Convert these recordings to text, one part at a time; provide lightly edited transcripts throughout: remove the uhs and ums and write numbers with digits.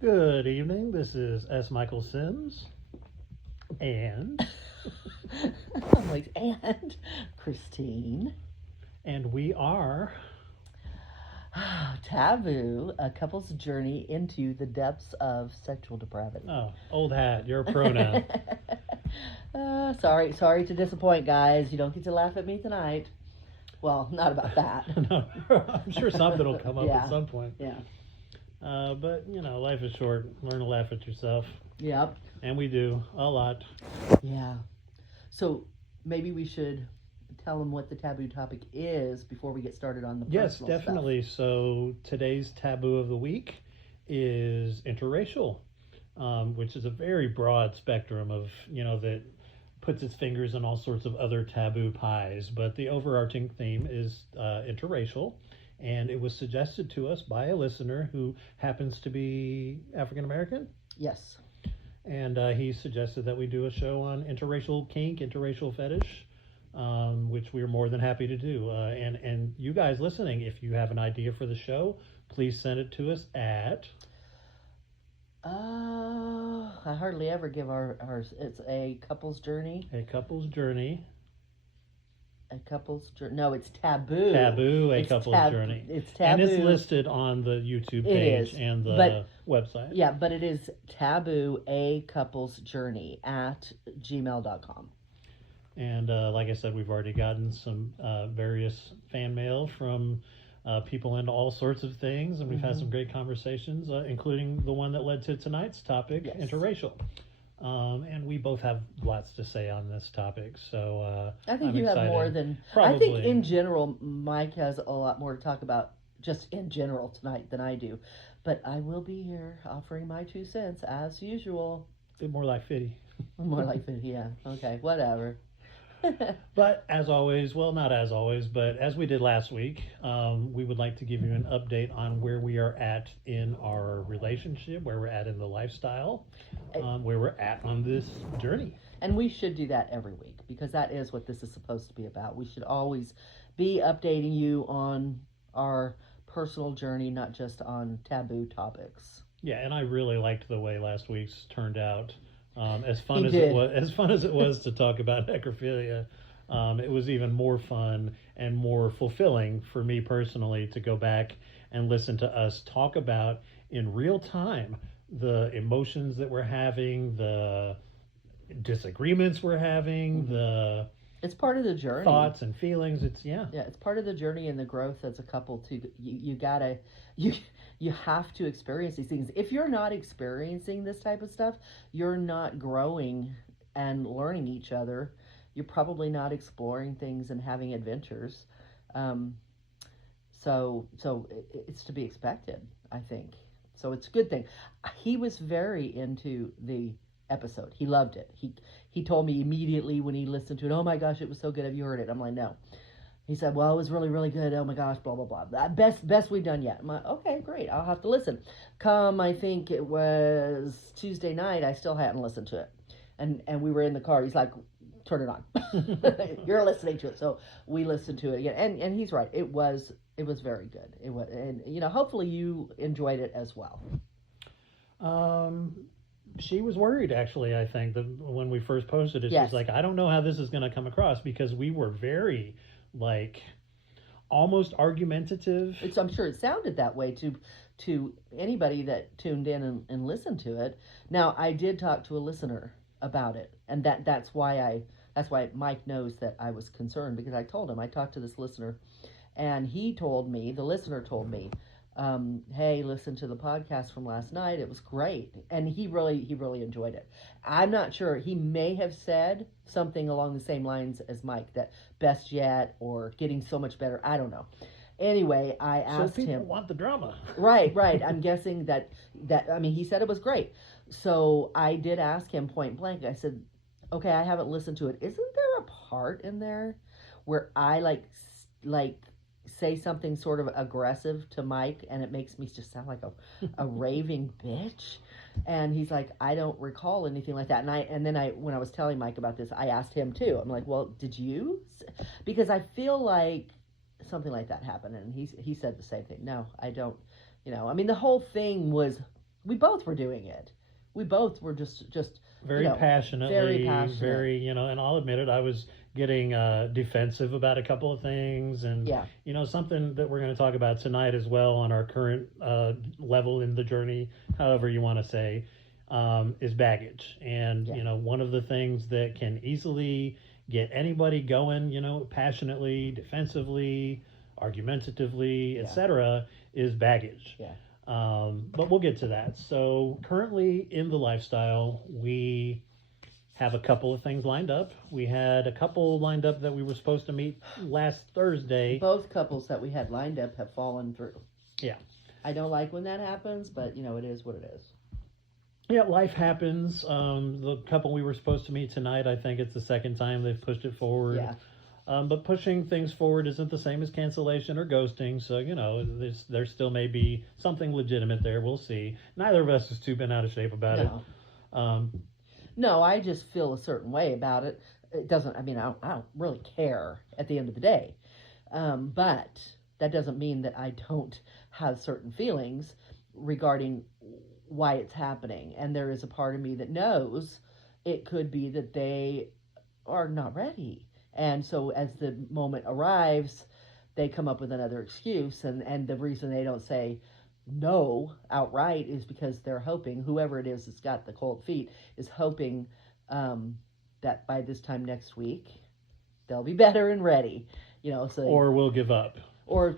Good evening. This is S. Michael Sims, and I'm like, and Christine. and we are. Taboo, a couple's journey into the depths of sexual depravity. Oh, old hat. You're a pro now. Sorry to disappoint, guys. You don't get to laugh at me tonight. Well, not about that. No, I'm sure something will come up Yeah. at some point. Yeah. But life is short. Learn to laugh at yourself, Yep. and we do a lot. Yeah. So maybe we should tell them what the taboo topic is before we get started on the Yes, personal definitely. So today's taboo of the week is interracial, which is a very broad spectrum of that puts its fingers in all sorts of other taboo pies. But the overarching theme is interracial, and it was suggested to us by a listener who happens to be African American. Yes. And he suggested that we do a show on interracial kink, interracial fetish, which we are more than happy to do. And you guys listening, if you have an idea for the show, please send it to us at. I hardly ever give ours. It's a couple's journey. A Couple's Journey. A couple's journey. No, it's taboo. Taboo, a Couple's Journey. It's taboo. And it's listed on the YouTube page and the website. Yeah, but it is taboo, a couple's journey at gmail.com. And like I said, we've already gotten some various fan mail from people into all sorts of things, and we've had some great conversations, including the one that led to tonight's topic, Yes. interracial. And we both have lots to say on this topic, so I think I'm you excited. have more than... Probably. I think in general, Mike has a lot more to talk about just in general tonight than I do. But I will be here offering my 2 cents as usual. A bit more like Fitty. More like that, yeah. Okay, whatever. But as always, well, not as always, but as we did last week, we would like to give you an update on where we are at in our relationship, where we're at in the lifestyle, where we're at on this journey. And we should do that every week because that is what this is supposed to be about. We should always be updating you on our personal journey, not just on taboo topics. Yeah, and I really liked the way last week's turned out. As fun He as did. it was, to talk about necrophilia, it was even more fun and more fulfilling for me personally to go back and listen to us talk about in real time the emotions that we're having, the disagreements we're having, the It's part of the journey. thoughts and feelings. Yeah, it's part of the journey and the growth as a couple too. You have to experience these things. If you're not experiencing this type of stuff, you're not growing and learning each other. You're probably not exploring things and having adventures. So it's to be expected, I think. So it's a good thing. He was very into the episode. He loved it. He told me immediately when he listened to it, "Oh my gosh, it was so good. Have you heard it?" I'm like, "No." He said, "Well, it was really, really good. Oh my gosh, blah, blah, blah. Best we've done yet." I'm like, "Okay, great. I'll have to listen." I think it was Tuesday night, I still hadn't listened to it. And we were in the car. He's like, "Turn it on." You're listening to it. So we listened to it again. And he's right. It was very good. It was, and hopefully you enjoyed it as well. She was worried, actually, I think, that when we first posted it. Yes. She's like, I don't know how this is going to come across, because we were very, almost argumentative. I'm sure it sounded that way to anybody that tuned in and listened to it. Now, I did talk to a listener about it, and that's why Mike knows that I was concerned, because I told him I talked to this listener, and the listener told me, "Hey, listen to the podcast from last night. It was great," and he really enjoyed it. I'm not sure. He may have said something along the same lines as Mike, that best yet or getting so much better. I don't know. Anyway, I asked him. So people want the drama. Right. I'm guessing that he said it was great. So I did ask him point blank. I said, "Okay, I haven't listened to it. Isn't there a part in there where I like say something sort of aggressive to Mike, and it makes me just sound like a raving bitch?" And he's like, "I don't recall anything like that." And then when I was telling Mike about this, I asked him too. I'm like, "Well, did you?" Because I feel like something like that happened, and he said the same thing. "No, I don't." The whole thing was We both were doing it. We both were just very passionately, very passionate. very, and I'll admit it, I was getting defensive about a couple of things, and Yeah. Something that we're going to talk about tonight as well on our current level in the journey, however you want to say, is baggage. And one of the things that can easily get anybody going, passionately, defensively, argumentatively, etc., is baggage. Yeah. But we'll get to that. So currently in the lifestyle, we have a couple of things lined up. We had a couple lined up that we were supposed to meet last Thursday. Both couples that we had lined up have fallen through. Yeah. I don't like when that happens, but it is what it is. Yeah, life happens. The couple we were supposed to meet tonight, I think it's the second time they've pushed it forward. Yeah. But pushing things forward isn't the same as cancellation or ghosting, so there still may be something legitimate there. We'll see. Neither of us is too bent out of shape about it. No, I just feel a certain way about it. It doesn't. I mean, I don't really care at the end of the day, but that doesn't mean that I don't have certain feelings regarding why it's happening. And there is a part of me that knows it could be that they are not ready. And so as the moment arrives, they come up with another excuse. And the reason they don't say no outright is because they're hoping, whoever it is that's got the cold feet, is hoping that by this time next week, they'll be better and ready. Or we'll give up. Or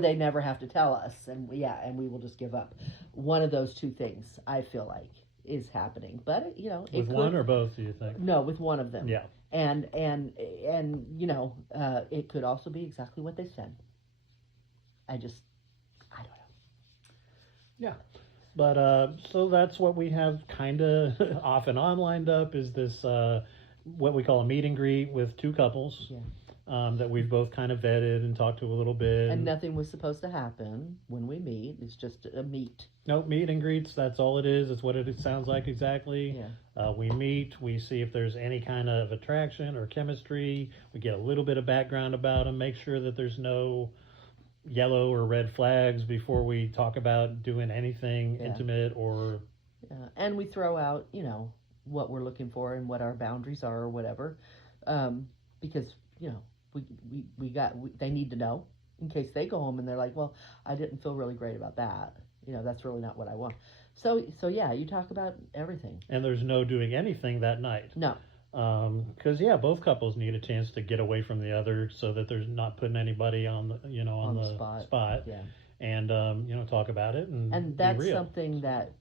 they never have to tell us. And we will just give up. One of those two things, I feel like, is happening. But, with one or both, do you think? No, with one of them. Yeah. And it could also be exactly what they said. I don't know. Yeah. But so that's what we have kind of off and on lined up, is this what we call a meet and greet with two couples. Yeah. That we've both kind of vetted and talked to a little bit. And nothing was supposed to happen when we meet. It's just a meet. Nope, meet and greets, that's all it is. It's what it sounds like exactly. Yeah. We meet, we see if there's any kind of attraction or chemistry. We get a little bit of background about them, make sure that there's no yellow or red flags before we talk about doing anything intimate or... Yeah. And we throw out, what we're looking for and what our boundaries are or whatever. Because, they need to know in case they go home and they're like, well, I didn't feel really great about that. That's really not what I want. So yeah, you talk about everything. And there's no doing anything that night. No. Because both couples need a chance to get away from the other, so that there's not putting anybody on the on the spot. Yeah. And talk about it and that's be real. Something that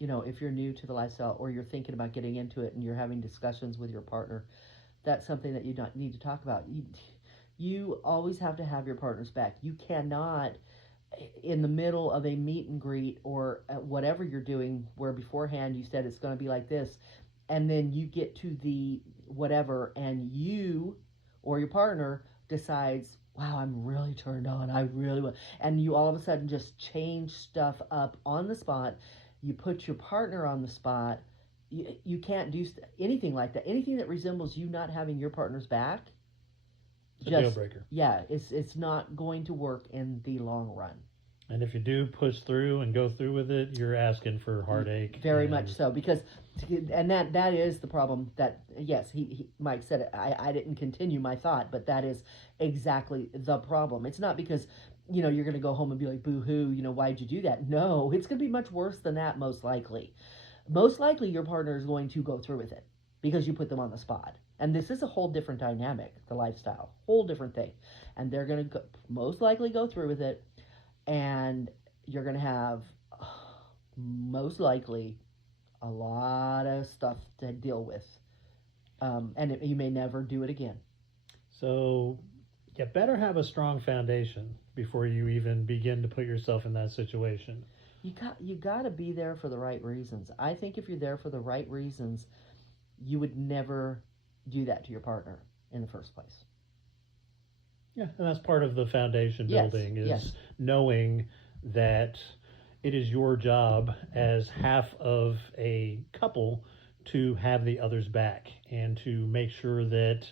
if you're new to the lifestyle or you're thinking about getting into it and you're having discussions with your partner, that's something that you don't need to talk about. You always have to have your partner's back. You cannot, in the middle of a meet and greet or whatever you're doing, where beforehand you said it's going to be like this, and then you get to the whatever, and you or your partner decides, wow, I'm really turned on, I really want, and you all of a sudden just change stuff up on the spot. You put your partner on the spot. You can't do anything like that. Anything that resembles you not having your partner's back, it's a deal breaker. Yeah, it's not going to work in the long run. And if you do push through and go through with it, you're asking for heartache. Very much so, because, and that is the problem. That yes, Mike said it. I didn't continue my thought, but that is exactly the problem. It's not because you're going to go home and be like, boo-hoo, why'd you do that? No, it's going to be much worse than that, most likely. Most likely your partner is going to go through with it because you put them on the spot. And this is a whole different dynamic, the lifestyle, whole different thing. And they're going to most likely go through with it. And you're going to have, most likely, a lot of stuff to deal with. And you may never do it again. So you better have a strong foundation before you even begin to put yourself in that situation. You got to be there for the right reasons. I think if you're there for the right reasons, you would never do that to your partner in the first place. Yeah, and that's part of the foundation building, is knowing that it is your job as half of a couple to have the other's back and to make sure that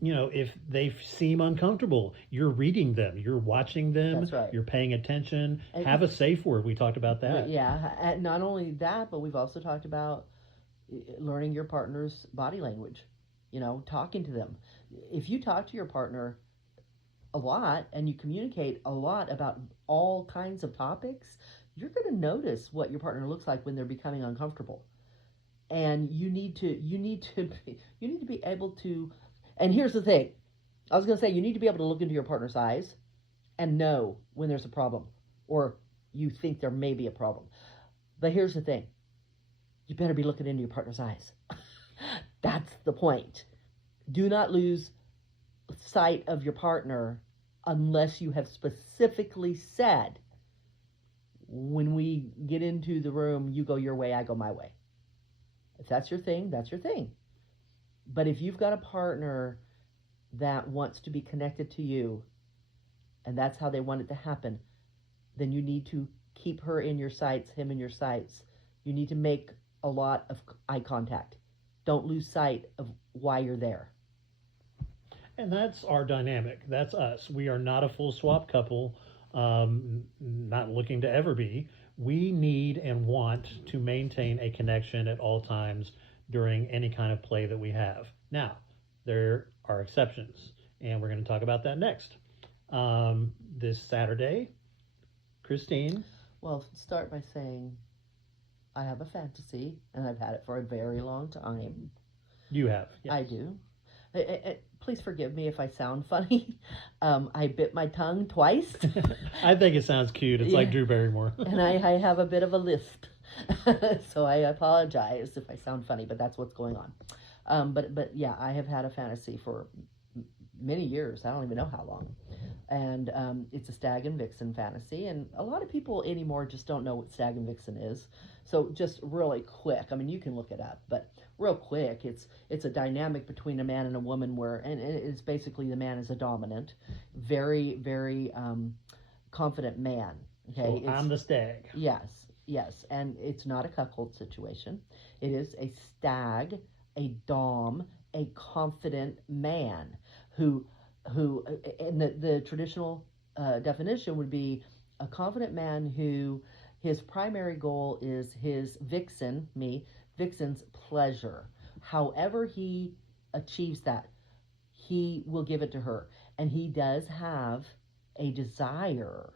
if they seem uncomfortable, you're reading them, you're watching them, That's right. you're paying attention. And Have a safe word. We talked about that. yeah, and not only that, but we've also talked about learning your partner's body language. Talking to them. If you talk to your partner a lot and you communicate a lot about all kinds of topics, you're going to notice what your partner looks like when they're becoming uncomfortable. And you need to be able to. And here's the thing. I was going to say, you need to be able to look into your partner's eyes and know when there's a problem or you think there may be a problem. But here's the thing. You better be looking into your partner's eyes. That's the point. Do not lose sight of your partner unless you have specifically said, when we get into the room, you go your way, I go my way. If that's your thing, that's your thing. But if you've got a partner that wants to be connected to you, and that's how they want it to happen, then you need to keep her in your sights, him in your sights. You need to make a lot of eye contact. Don't lose sight of why you're there. And that's our dynamic. That's us. We are not a full swap couple, not looking to ever be. We need and want to maintain a connection at all times during any kind of play that we have. Now, there are exceptions, and we're going to talk about that next. This Saturday, Christine. Well, start by saying I have a fantasy, and I've had it for a very long time. You have. Yes. I do. Please forgive me if I sound funny. I bit my tongue twice. I think it sounds cute. It's like Drew Barrymore. And I have a bit of a lisp. So I apologize if I sound funny, but that's what's going on. But yeah, I have had a fantasy for many years. I don't even know how long. And it's a stag and vixen fantasy. And a lot of people anymore just don't know what stag and vixen is. So just really quick, I mean, you can look it up, but real quick, it's a dynamic between a man and a woman and it's basically the man is a dominant, very, very confident man. Okay, so I'm the stag. Yes, and it's not a cuckold situation. It is a stag, a dom, a confident man who in the traditional definition would be a confident man who his primary goal is his vixen's pleasure. However he achieves that, he will give it to her. And he does have a desire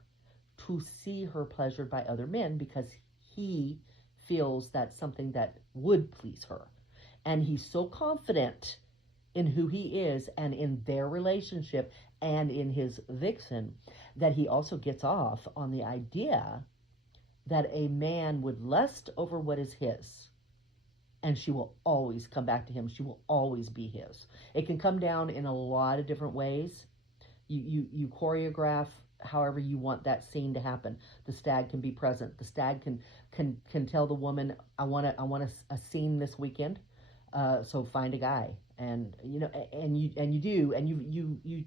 to see her pleasured by other men because he feels that's something that would please her. And he's so confident in who he is and in their relationship and in his vixen that he also gets off on the idea that a man would lust over what is his, and she will always come back to him. She will always be his. It can come down in a lot of different ways. You choreograph however you want that scene to happen. The stag can be present. The stag can tell the woman, I want a scene this weekend. So find a guy, and you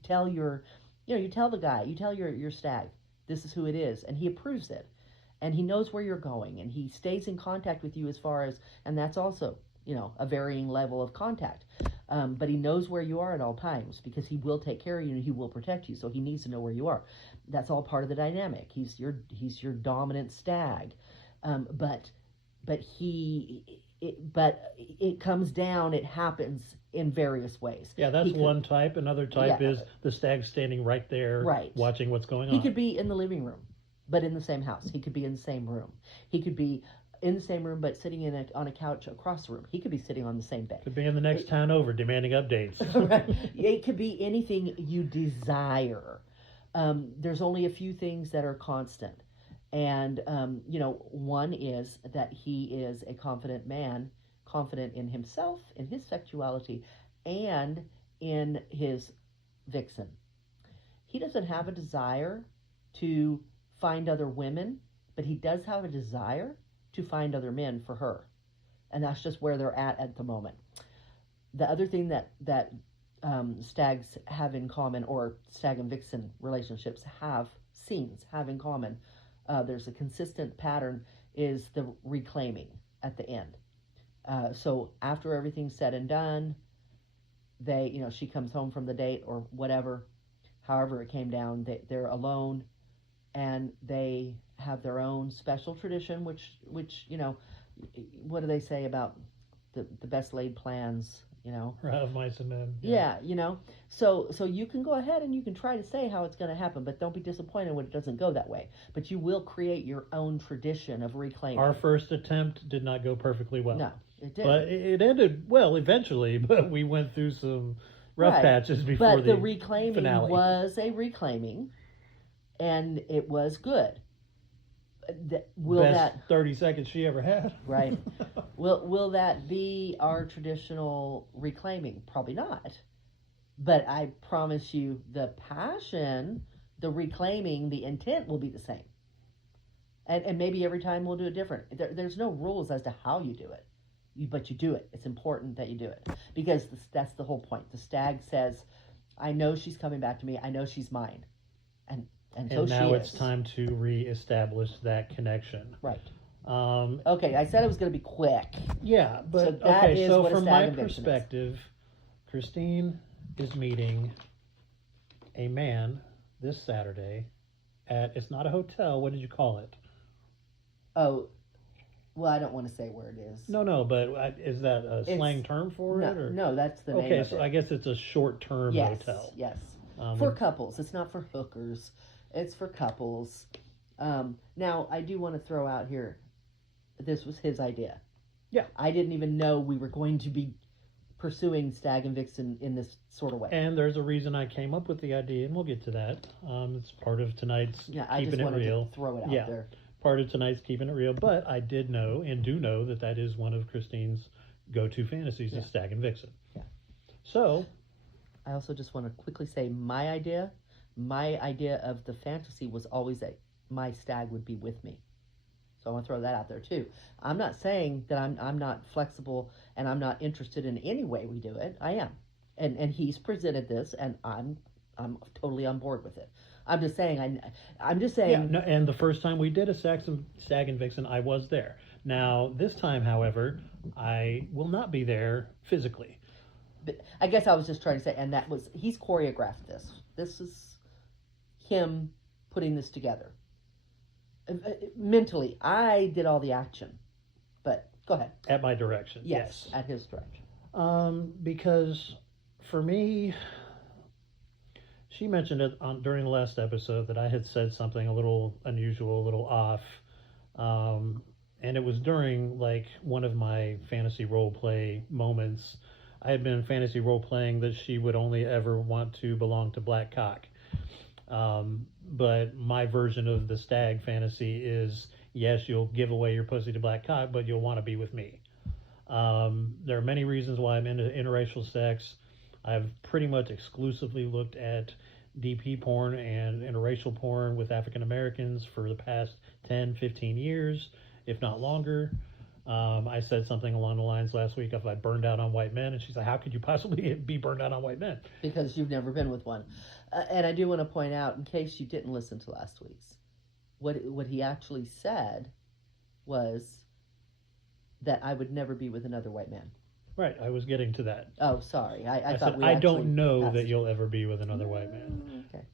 tell the guy, you tell your stag, this is who it is, and he approves it. And he knows where you're going, and he stays in contact with you as far as, and that's also, a varying level of contact. But he knows where you are at all times because he will take care of you and he will protect you. So he needs to know where you are. That's all part of the dynamic. He's your dominant stag. But it comes down. It happens in various ways. Yeah, that's one type. Another type is the stag standing right there, watching what's going on. He could be in the living room, but in the same house. He could be in the same room. He could be in the same room, but sitting on a couch across the room. He could be sitting on the same bed. Could be in the next town over, demanding updates. Right. It could be anything you desire. There's only a few things that are constant. And, one is that he is a confident man, confident in himself, in his sexuality, and in his vixen. He doesn't have a desire to find other women, but he does have a desire to find other men for her. And that's just where they're at the moment. The other thing that stags have in common, or stag and vixen relationships have in common, there's a consistent pattern, is the reclaiming at the end. So after everything's said and done, she comes home from the date or whatever, however it came down, they're alone, and they have their own special tradition, which what do they say about the best laid plans, Of mice and men. Yeah, so you can go ahead and you can try to say how it's going to happen, but don't be disappointed when it doesn't go that way. But you will create your own tradition of reclaiming. Our first attempt did not go perfectly well. No, it didn't. But it ended well eventually, but we went through some rough patches before but the reclaiming finale. Was a reclaiming, and it was good. Best 30 seconds she ever had. Right. Will that be our traditional reclaiming? Probably not. But I promise you the passion, the reclaiming, the intent will be the same. And maybe every time we'll do it different. There's no rules as to how you do it. But you do it. It's important that you do it. Because that's the whole point. The stag says, I know she's coming back to me. I know she's mine. And so now it's time to reestablish that connection. Right. Okay, I said it was going to be quick. Yeah, but so from my perspective, Christine is meeting a man this Saturday at, it's not a hotel, what did you call it? Oh, well, I don't want to say where it is. No, but is that a slang term for it? Or? No, that's the name of it. Okay, so I guess it's a short-term hotel. Yes, for couples. It's not for hookers. It's for couples. Now, I do want to throw out here, this was his idea. Yeah. I didn't even know we were going to be pursuing Stag and Vixen in this sort of way. And there's a reason I came up with the idea, and we'll get to that. It's part of tonight's Keeping It Real. I just wanted to throw it out there. Part of tonight's Keeping It Real, but I did know and do know that is one of Christine's go-to fantasies is Stag and Vixen. Yeah. So, I also just want to quickly say my idea of the fantasy was always that my stag would be with me. So I want to throw that out there too. I'm not saying that I'm not flexible and I'm not interested in any way we do it. I am. And he's presented this and I'm totally on board with it. I'm just saying. Yeah, no, and the first time we did a Stag and Vixen, I was there. Now, this time, however, I will not be there physically. But I guess I was just trying to say, and he's choreographed this. This is him putting this together. Mentally, I did all the action. But go ahead. At my direction. Yes. At his direction. Because for me, she mentioned it during the last episode that I had said something a little unusual, a little off. And it was during one of my fantasy role play moments. I had been fantasy role playing that she would only ever want to belong to Black Cock. But my version of the stag fantasy is, yes, you'll give away your pussy to Black Cock, but you'll want to be with me. There are many reasons why I'm into interracial sex. I've pretty much exclusively looked at DP porn and interracial porn with African Americans for the past 10, 15 years, if not longer. I said something along the lines last week of I burned out on white men, and she's like, how could you possibly be burned out on white men? Because you've never been with one. And I do want to point out, in case you didn't listen to last week's, what he actually said was that I would never be with another white man. Right, I was getting to that. Oh, sorry. I thought said, we I don't know that you'll ever be with another white man. Okay.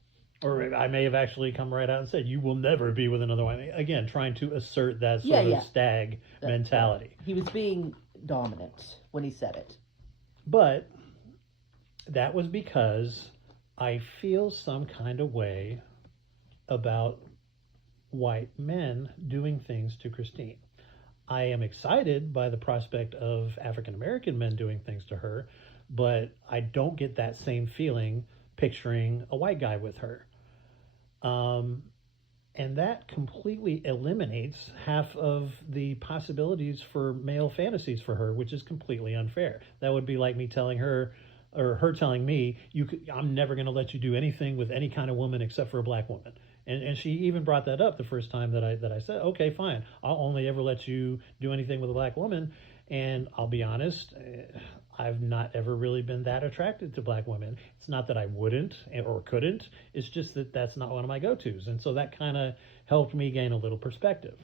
Or I may have actually come right out and said, you will never be with another white man. Again, trying to assert that sort of stag mentality. He was being dominant when he said it. But that was because I feel some kind of way about white men doing things to Christine. I am excited by the prospect of African American men doing things to her, but I don't get that same feeling picturing a white guy with her. And that completely eliminates half of the possibilities for male fantasies for her, which is completely unfair. That would be like me telling her, or her telling me, I'm never going to let you do anything with any kind of woman except for a black woman. And she even brought that up the first time that I said, okay, fine, I'll only ever let you do anything with a black woman. And I'll be honest, I've not ever really been that attracted to black women. It's not that I wouldn't or couldn't. It's just that that's not one of my go-tos. And so that kind of helped me gain a little perspective.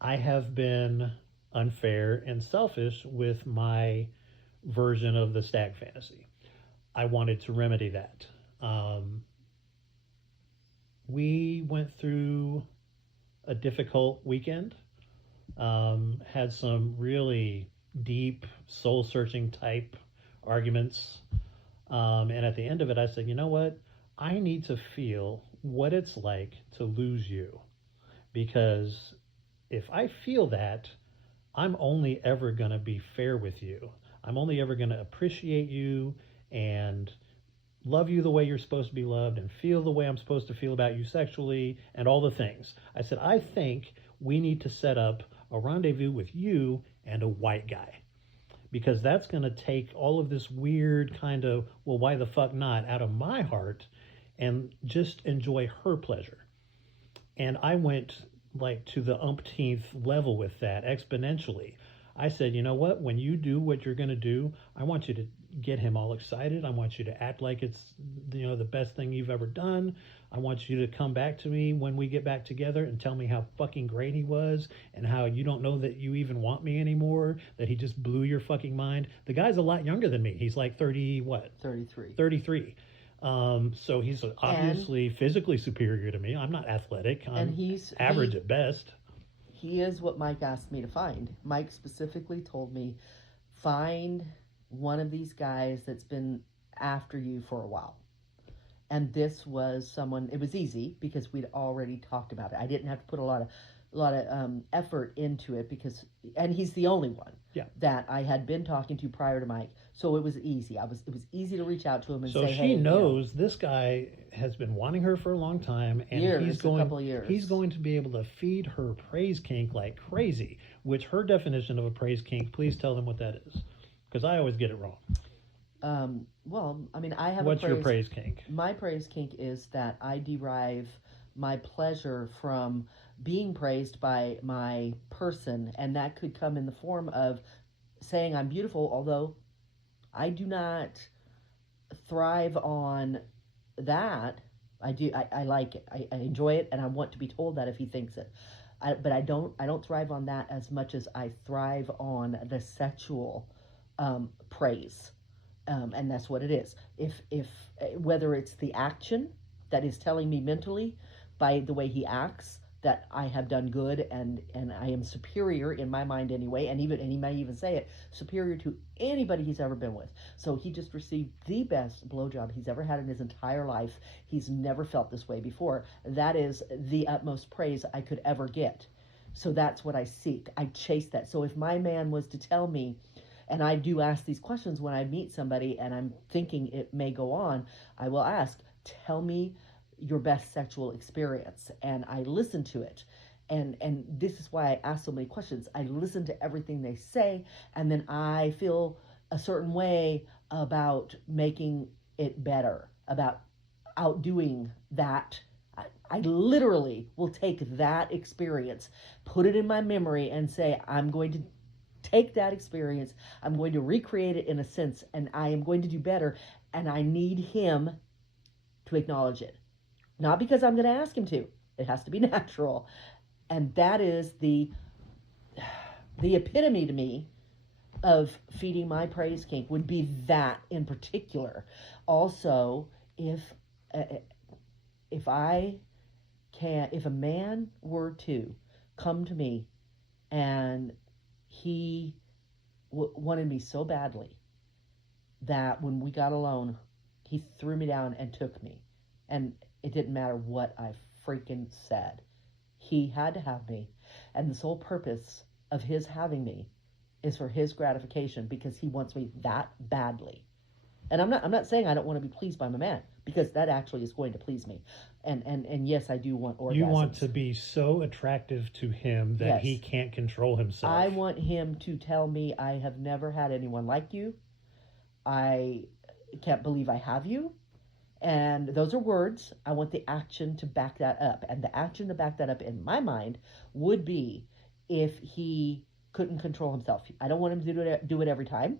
I have been unfair and selfish with my version of the stag fantasy. I wanted to remedy that. We went through a difficult weekend, had some really deep, soul searching type arguments. And at the end of it, I said, you know what? I need to feel what it's like to lose you. Because if I feel that, I'm only ever going to be fair with you. I'm only ever going to appreciate you and love you the way you're supposed to be loved and feel the way I'm supposed to feel about you sexually and all the things. I said, I think we need to set up a rendezvous with you and a white guy, because that's going to take all of this weird kind of, well, why the fuck not, out of my heart and just enjoy her pleasure. And I went like to the umpteenth level with that exponentially. I said, you know what? When you do what you're going to do, I want you to get him all excited. I want you to act like it's, you know, the best thing you've ever done. I want you to come back to me when we get back together and tell me how fucking great he was and how you don't know that you even want me anymore, that he just blew your fucking mind. The guy's a lot younger than me. He's like 30, what? 33. 33. So he's obviously physically superior to me. I'm not athletic. I'm average at best. He is what Mike asked me to find. Mike specifically told me, find one of these guys that's been after you for a while. And this was someone, it was easy because we'd already talked about it. I didn't have to put a lot of effort into it because, and he's the only one that I had been talking to prior to Mike. So it was easy. It was easy to reach out to him and say, hey. So she knows this guy has been wanting her for a long time, and a couple of years. He's going to be able to feed her praise kink like crazy, which her definition of a praise kink, please tell them what that is, because I always get it wrong. Well, I mean, I have What's your praise kink? My praise kink is that I derive my pleasure from being praised by my person, and that could come in the form of saying I'm beautiful, although I do not thrive on that. I like it. I enjoy it, and I want to be told that if he thinks it. But I don't thrive on that as much as I thrive on the sexual praise. And that's what it is. If whether it's the action that is telling me mentally by the way he acts that I have done good and I am superior in my mind anyway, and he might even say it, superior to anybody he's ever been with. So he just received the best blowjob he's ever had in his entire life. He's never felt this way before. That is the utmost praise I could ever get. So that's what I seek. I chase that. So if my man was to tell me, and I do ask these questions when I meet somebody and I'm thinking it may go on, I will ask, tell me your best sexual experience. And I listen to it. And this is why I ask so many questions. I listen to everything they say, and then I feel a certain way about making it better, about outdoing that. I literally will take that experience, put it in my memory, and say, I'm going to take that experience, I'm going to recreate it in a sense, and I am going to do better, and I need him to acknowledge it. Not because I'm going to ask him to. It has to be natural. And that is the epitome to me of feeding my praise kink, would be that in particular. Also, if a man were to come to me and he wanted me so badly that when we got alone, he threw me down and took me. And it didn't matter what I freaking said. He had to have me. And the sole purpose of his having me is for his gratification, because he wants me that badly. And I'm not saying I don't want to be pleased by my man, because that actually is going to please me. And yes, I do want orgasms. You want to be so attractive to him that he can't control himself. I want him to tell me, I have never had anyone like you. I can't believe I have you. And those are words. I want the action to back that up. And the action to back that up in my mind would be if he couldn't control himself. I don't want him to do it every time,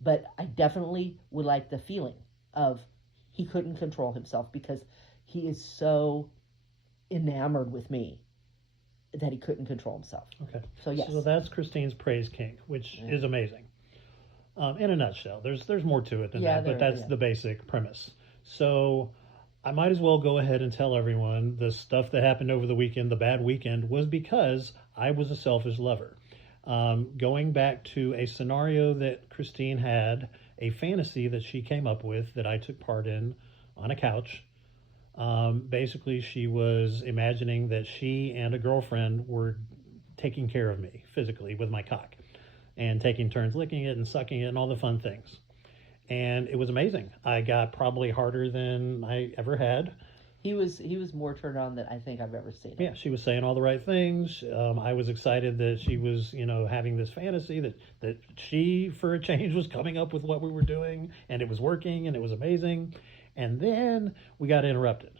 but I definitely would like the feeling of he couldn't control himself, because he is so enamored with me that he couldn't control himself. Okay. So yes. So that's Christine's praise kink, which is amazing. In a nutshell. There's more to it than Yeah, that, but that's yeah. the basic premise. So I might as well go ahead and tell everyone the stuff that happened over the weekend, the bad weekend, was because I was a selfish lover. Going back to a scenario that Christine had, a fantasy that she came up with that I took part in on a couch. Basically, she was imagining that she and a girlfriend were taking care of me physically with my cock and taking turns licking it and sucking it and all the fun things. And it was amazing. I got probably harder than I ever had. He was more turned on than I think I've ever seen him. Yeah, she was saying all the right things. I was excited that she was, having this fantasy that she, for a change, was coming up with what we were doing, and it was working, and it was amazing. And then we got interrupted.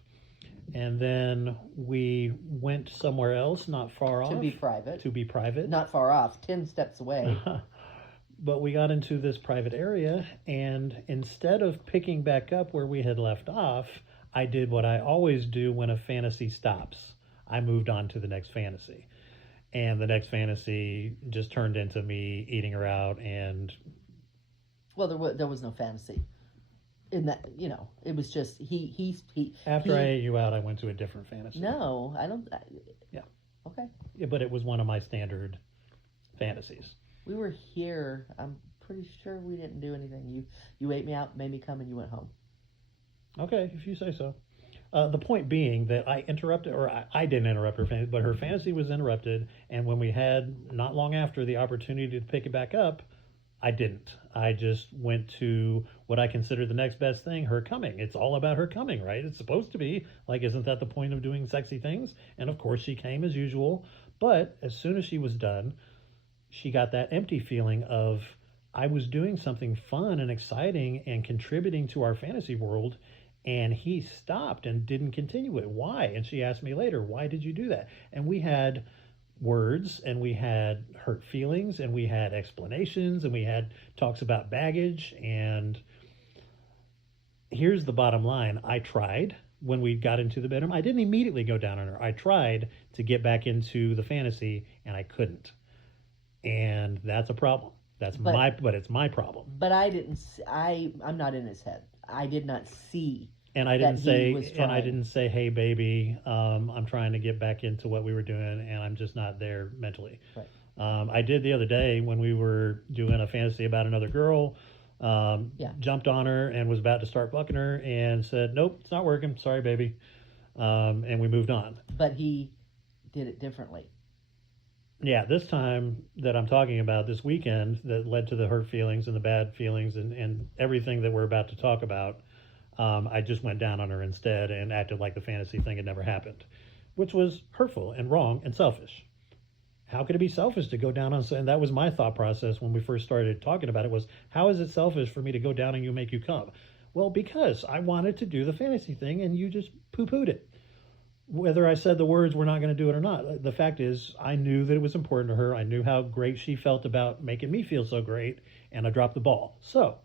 And then we went somewhere else, not far off. To be private. To be private. Not far off, 10 steps away. But we got into this private area, and instead of picking back up where we had left off, I did what I always do when a fantasy stops. I moved on to the next fantasy. And the next fantasy just turned into me eating her out, and Well, there was no fantasy in that. It was just he. after I ate you out, I went to a different fantasy. No, I don't. Yeah. Okay. Yeah, but it was one of my standard fantasies. We were here. I'm pretty sure we didn't do anything. You ate me out, made me come, and you went home. Okay, if you say so. The point being that I interrupted, or I didn't interrupt her fantasy, but her fantasy was interrupted. And when we had, not long after, the opportunity to pick it back up, I didn't. I just went to what I consider the next best thing, her coming. It's all about her coming, right? It's supposed to be. Like, isn't that the point of doing sexy things? And of course, she came as usual. But as soon as she was done, she got that empty feeling of, I was doing something fun and exciting and contributing to our fantasy world, and he stopped and didn't continue it. Why? And she asked me later, why did you do that? And we had words, and we had hurt feelings, and we had explanations, and we had talks about baggage. And here's the bottom line. I tried when we got into the bedroom. I didn't immediately go down on her. I tried to get back into the fantasy, and I couldn't. And that's a problem. But it's my problem. But I didn't. I'm not in his head. I did not see. And I didn't say, hey, baby, I'm trying to get back into what we were doing, and I'm just not there mentally. Right. I did the other day when we were doing a fantasy about another girl. Jumped on her and was about to start fucking her, and said, nope, it's not working. Sorry, baby. And we moved on. But he did it differently. Yeah, this time that I'm talking about, this weekend, that led to the hurt feelings and the bad feelings and everything that we're about to talk about, I just went down on her instead and acted like the fantasy thing had never happened, which was hurtful and wrong and selfish. How could it be selfish to go down on, and that was my thought process when we first started talking about it, was, how is it selfish for me to go down on you and make you come? Well, because I wanted to do the fantasy thing and you just poo-pooed it. Whether I said the words, we're not going to do it or not, the fact is, I knew that it was important to her. I knew how great she felt about making me feel so great, and I dropped the ball. So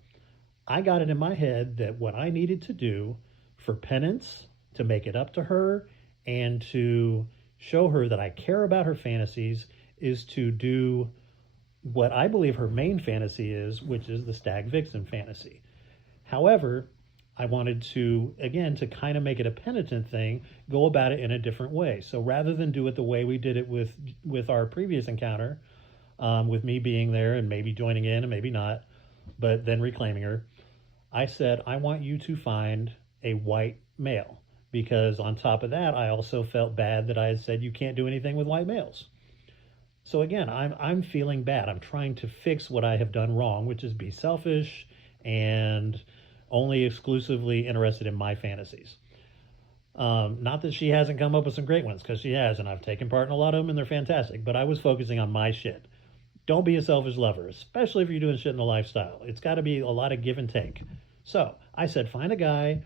I got it in my head that what I needed to do for penance, to make it up to her, and to show her that I care about her fantasies, is to do what I believe her main fantasy is, which is the stag vixen fantasy. However, I wanted to, again, to kind of make it a penitent thing, go about it in a different way. So rather than do it the way we did it with our previous encounter, with me being there and maybe joining in and maybe not, but then reclaiming her, I said, I want you to find a white male. Because on top of that, I also felt bad that I had said you can't do anything with white males. So again, I'm feeling bad. I'm trying to fix what I have done wrong, which is be selfish and only exclusively interested in my fantasies. Not that she hasn't come up with some great ones, because she has, and I've taken part in a lot of them, and they're fantastic, but I was focusing on my shit. Don't be a selfish lover, especially if you're doing shit in the lifestyle. It's got to be a lot of give and take. So I said, find a guy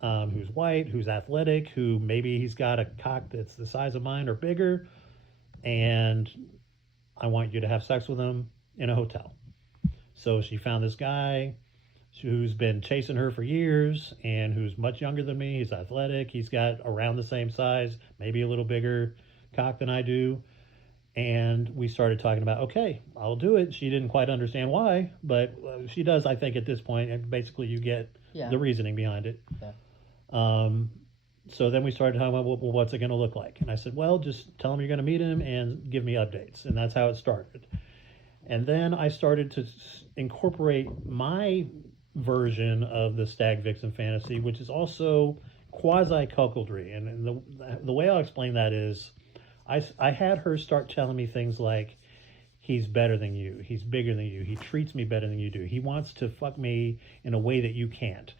who's white, who's athletic, who maybe he's got a cock that's the size of mine or bigger, and I want you to have sex with him in a hotel. So she found this guy who's been chasing her for years and who's much younger than me. He's athletic. He's got around the same size, maybe a little bigger cock than I do. And we started talking about, okay, I'll do it. She didn't quite understand why, but she does, I think, at this point. And basically, you get the reasoning behind it. Yeah. So then we started talking about, well, what's it going to look like? And I said, well, just tell him you're going to meet him and give me updates. And that's how it started. And then I started to incorporate my version of the stag vixen fantasy, which is also quasi cuckoldry. And the way I'll explain that is, I had her start telling me things like, he's better than you, he's bigger than you, he treats me better than you do, he wants to fuck me in a way that you can't.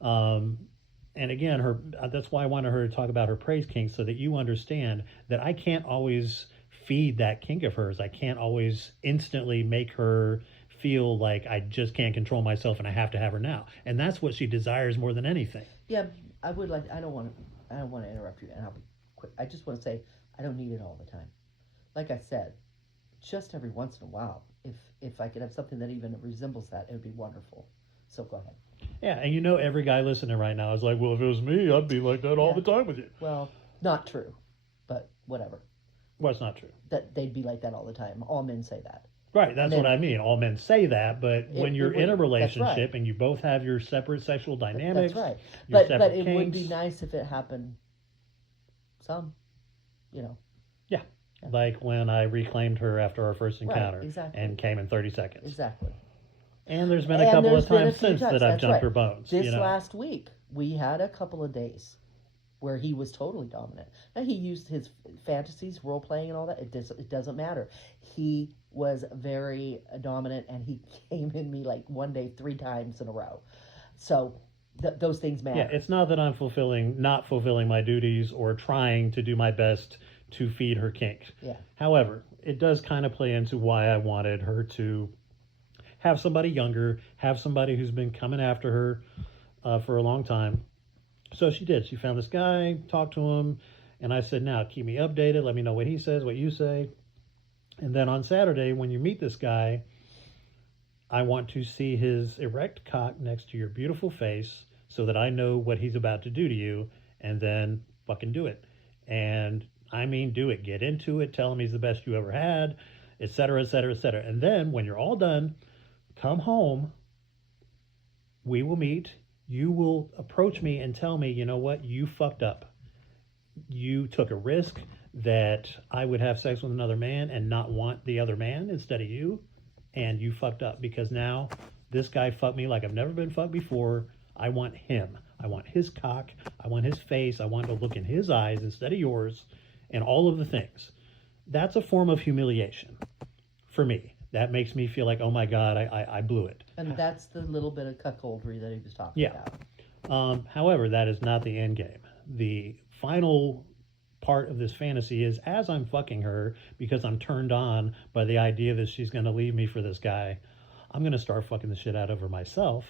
And again, that's why I wanted her to talk about her praise kink, so that you understand that I can't always feed that kink of hers. I can't always instantly make her feel like I just can't control myself and I have to have her now. And that's what she desires more than anything. Yeah, I would like. I don't want to interrupt you, and I'll be quick. I just want to say I don't need it all the time. Like I said, just every once in a while, if I could have something that even resembles that, it would be wonderful. So go ahead. Yeah, and you know every guy listening right now is like, well, if it was me, I'd be like that all the time with you. Well, not true, but whatever. Well, it's not true. That they'd be like that all the time. All men say that. Right, that's what I mean. All men say that, but when you're in a relationship and you both have your separate sexual dynamics, that's right. But it would be nice if it happened some, Yeah, like when I reclaimed her after our first encounter and came in 30 seconds. Exactly. And there's been a couple of times since that I've jumped her bones. This last week, we had a couple of days where he was totally dominant. Now, he used his fantasies, role-playing and all that. It doesn't matter. He was very dominant, and he came in me like one day 3 times in a row. So those things matter. Yeah, it's not that I'm not fulfilling my duties or trying to do my best to feed her kink. Yeah. However, it does kind of play into why I wanted her to have somebody younger, have somebody who's been coming after her for a long time. So she did. She found this guy, talked to him, and I said, now keep me updated. Let me know what he says, what you say. And then on Saturday, when you meet this guy, I want to see his erect cock next to your beautiful face so that I know what he's about to do to you, and then fucking do it. And I mean, do it. Get into it. Tell him he's the best you ever had, etc., etc., etc. And then when you're all done, come home. We will meet. You will approach me and tell me, you know what? You fucked up. You took a risk that I would have sex with another man and not want the other man instead of you. And you fucked up, because now this guy fucked me like I've never been fucked before. I want him. I want his cock. I want his face. I want to look in his eyes instead of yours, and all of the things. That's a form of humiliation for me. That makes me feel like, oh my God, I blew it. And that's the little bit of cuckoldry that he was talking about. However, that is not the end game. The final part of this fantasy is, as I'm fucking her, because I'm turned on by the idea that she's going to leave me for this guy, I'm going to start fucking the shit out of her myself.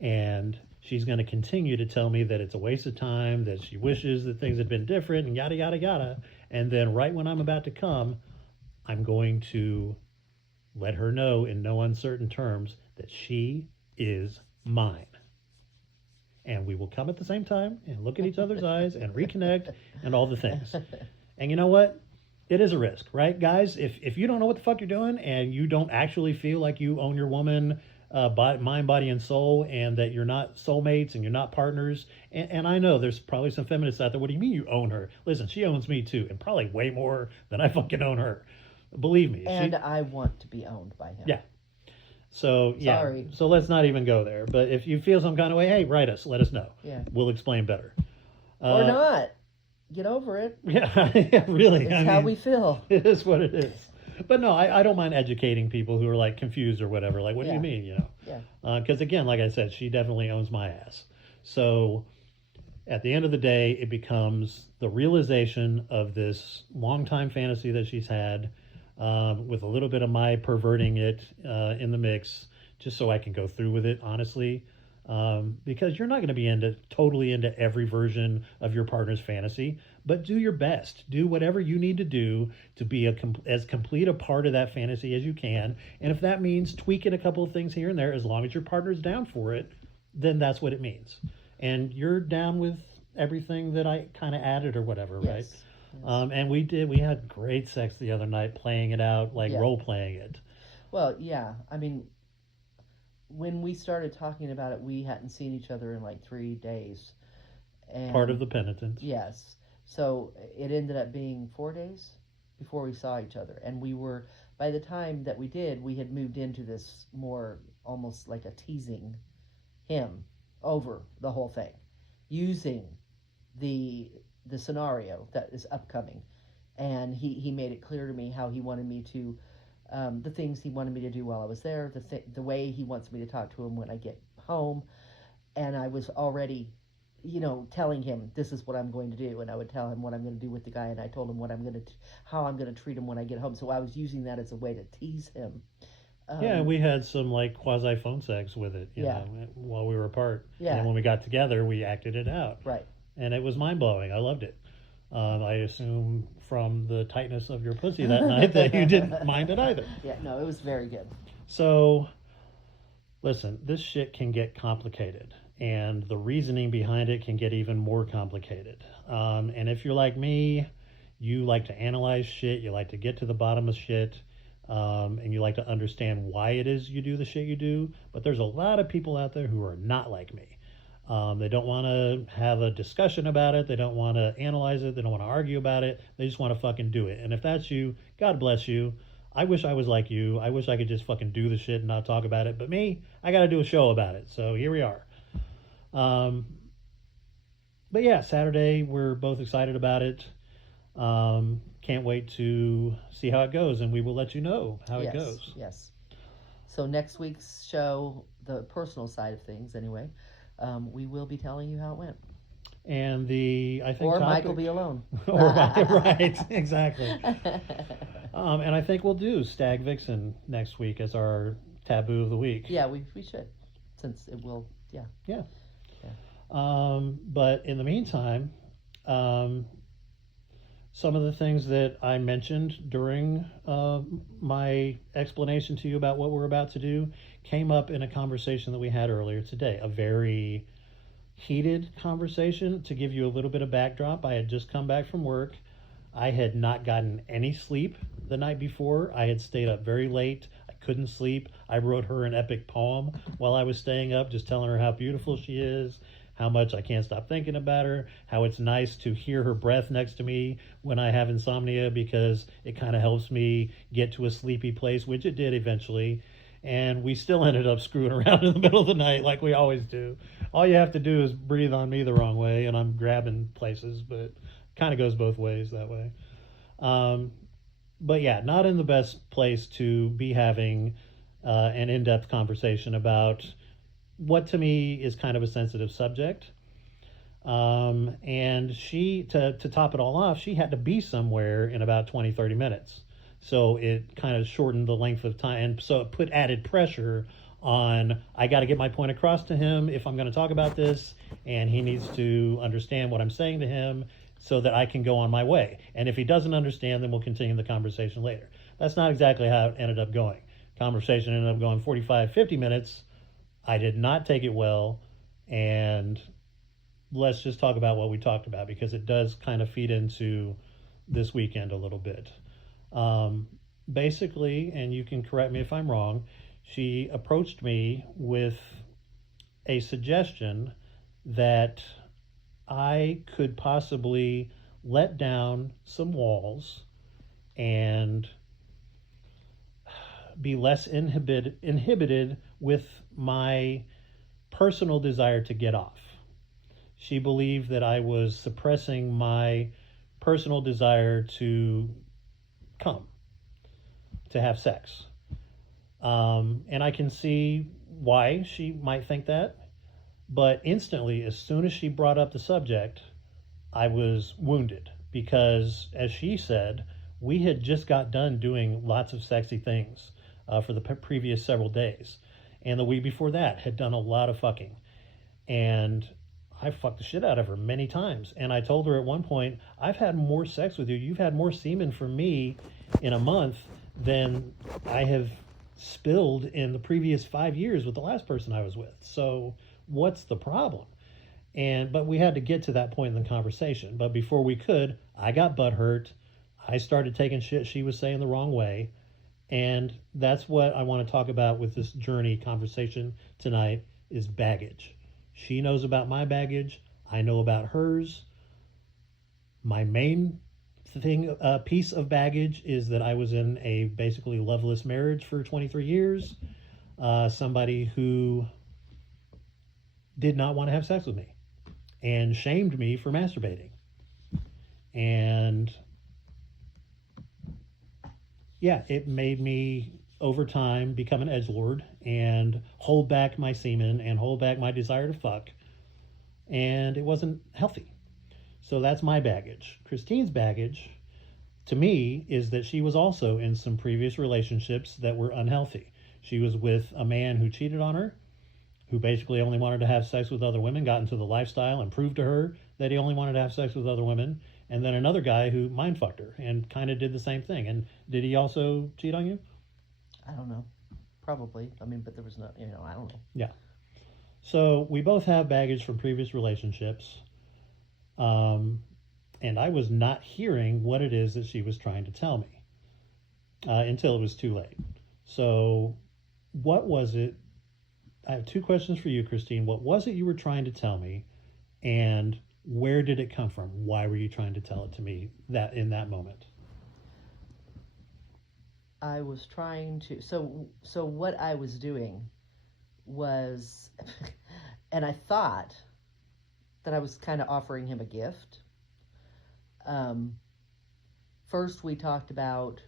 And she's going to continue to tell me that it's a waste of time, that she wishes that things had been different, and yada, yada, yada. And then right when I'm about to come, I'm going to let her know in no uncertain terms that she is mine. And we will come at the same time and look at each other's eyes and reconnect and all the things. And you know what? It is a risk, right? Guys, if you don't know what the fuck you're doing and you don't actually feel like you own your woman, mind, body, and soul, and that you're not soulmates and you're not partners, and I know there's probably some feminists out there, what do you mean you own her? Listen, she owns me too, and probably way more than I fucking own her. Believe me. And I want to be owned by him. Yeah. So, yeah. Sorry. So let's not even go there. But if you feel some kind of way, hey, write us. Let us know. Yeah. We'll explain better. Or not. Get over it. Yeah, yeah, really. It's how we feel. It is what it is. But no, I don't mind educating people who are like confused or whatever. Like, what do you mean, Yeah. Because again, like I said, she definitely owns my ass. So at the end of the day, it becomes the realization of this long-time fantasy that she's had, with a little bit of my perverting it in the mix, just so I can go through with it, honestly. Because you're not going to be totally into every version of your partner's fantasy, but do your best. Do whatever you need to do to be as complete a part of that fantasy as you can. And if that means tweaking a couple of things here and there, as long as your partner's down for it, then that's what it means. And you're down with everything that I kind of added or whatever, yes. right? And we had great sex the other night playing it out, like Yeah. role playing it. Well, yeah. I mean, when we started talking about it, we hadn't seen each other in like 3 days. And Part of the penitence. yes. So it ended up being 4 days before we saw each other. And we were, by the time that we did, we had moved into this more almost like a teasing him over the whole thing, using the scenario that is upcoming. And he made it clear to me how he wanted me to, the things he wanted me to do while I was there, the way he wants me to talk to him when I get home. And I was already, telling him this is what I'm going to do, and I would tell him what I'm going to do with the guy, and I told him how I'm going to treat him when I get home. So I was using that as a way to tease him. Yeah, we had some like quasi phone sex with it, you know, while we were apart. Yeah. And then when we got together, we acted it out. Right. And it was mind blowing. I loved it. I assume from the tightness of your pussy that night that you didn't mind it either. Yeah, no, it was very good. So, listen, this shit can get complicated, and the reasoning behind it can get even more complicated. And if you're like me, you like to analyze shit, you like to get to the bottom of shit, and you like to understand why it is you do the shit you do. But there's a lot of people out there who are not like me. They don't want to have a discussion about it. They don't want to analyze it. They don't want to argue about it. They just want to fucking do it. And if that's you, God bless you. I wish I was like you. I wish I could just fucking do the shit and not talk about it. But me, I got to do a show about it. So here we are. But yeah, Saturday, we're both excited about it. Can't wait to see how it goes, and we will let you know how it goes. Yes. So next week's show, the personal side of things anyway, we will be telling you how it went. And I think or topic, Mike will be alone. right, exactly. And I think we'll do Stag Vixen next week as our taboo of the week. Yeah, we should, since it will. Yeah. But in the meantime, some of the things that I mentioned during my explanation to you about what we're about to do came up in a conversation that we had earlier today. A very heated conversation. To give you a little bit of backdrop, I had just come back from work. I had not gotten any sleep the night before. I had stayed up very late. I couldn't sleep. I wrote her an epic poem while I was staying up, just telling her how beautiful she is, how much I can't stop thinking about her, how it's nice to hear her breath next to me when I have insomnia, because it kind of helps me get to a sleepy place, which it did eventually. And we still ended up screwing around in the middle of the night like we always do. All you have to do is breathe on me the wrong way, and I'm grabbing places, but kind of goes both ways that way. But yeah, not in the best place to be having an in-depth conversation about what to me is kind of a sensitive subject. And she, to top it all off, she had to be somewhere in about 20, 30 minutes. So it kind of shortened the length of time. And so it put added pressure on, I got to get my point across to him if I'm going to talk about this, and he needs to understand what I'm saying to him so that I can go on my way. And if he doesn't understand, then we'll continue the conversation later. That's not exactly how it ended up going. Conversation ended up going 45, 50 minutes. I did not take it well, and let's just talk about what we talked about, because it does kind of feed into this weekend a little bit. Basically, and you can correct me if I'm wrong, she approached me with a suggestion that I could possibly let down some walls and be less inhibited with my personal desire to get off. She believed that I was suppressing my personal desire to come, to have sex. And I can see why she might think that, but instantly, as soon as she brought up the subject, I was wounded, because, as she said, we had just got done doing lots of sexy things for the previous several days, and the week before that had done a lot of fucking, and I fucked the shit out of her many times. And I told her at one point, I've had more sex with you, you've had more semen from me in a month than I have spilled in the previous 5 years with the last person I was with. So what's the problem? But we had to get to that point in the conversation. But before we could, I got butthurt. I started taking shit she was saying the wrong way. And that's what I want to talk about with this journey conversation tonight is baggage. She knows about my baggage. I know about hers. My main piece of baggage is that I was in a basically loveless marriage for 23 years. Somebody who did not want to have sex with me and shamed me for masturbating. And yeah, it made me over time become an edgelord and hold back my semen and hold back my desire to fuck. And it wasn't healthy. So that's my baggage. Christine's baggage, to me, is that she was also in some previous relationships that were unhealthy. She was with a man who cheated on her, who basically only wanted to have sex with other women, got into the lifestyle and proved to her that he only wanted to have sex with other women. And then another guy who mind fucked her and kind of did the same thing. And did he also cheat on you? I don't know. Probably. I mean, but there was no, I don't know. Yeah. So we both have baggage from previous relationships. And I was not hearing what it is that she was trying to tell me until it was too late. So what was it? I have two questions for you, Christine. What was it you were trying to tell me? And where did it come from? Why were you trying to tell it to me that in that moment? I was trying to, so what I was doing was, and I thought that I was kind of offering him a gift. First, we talked about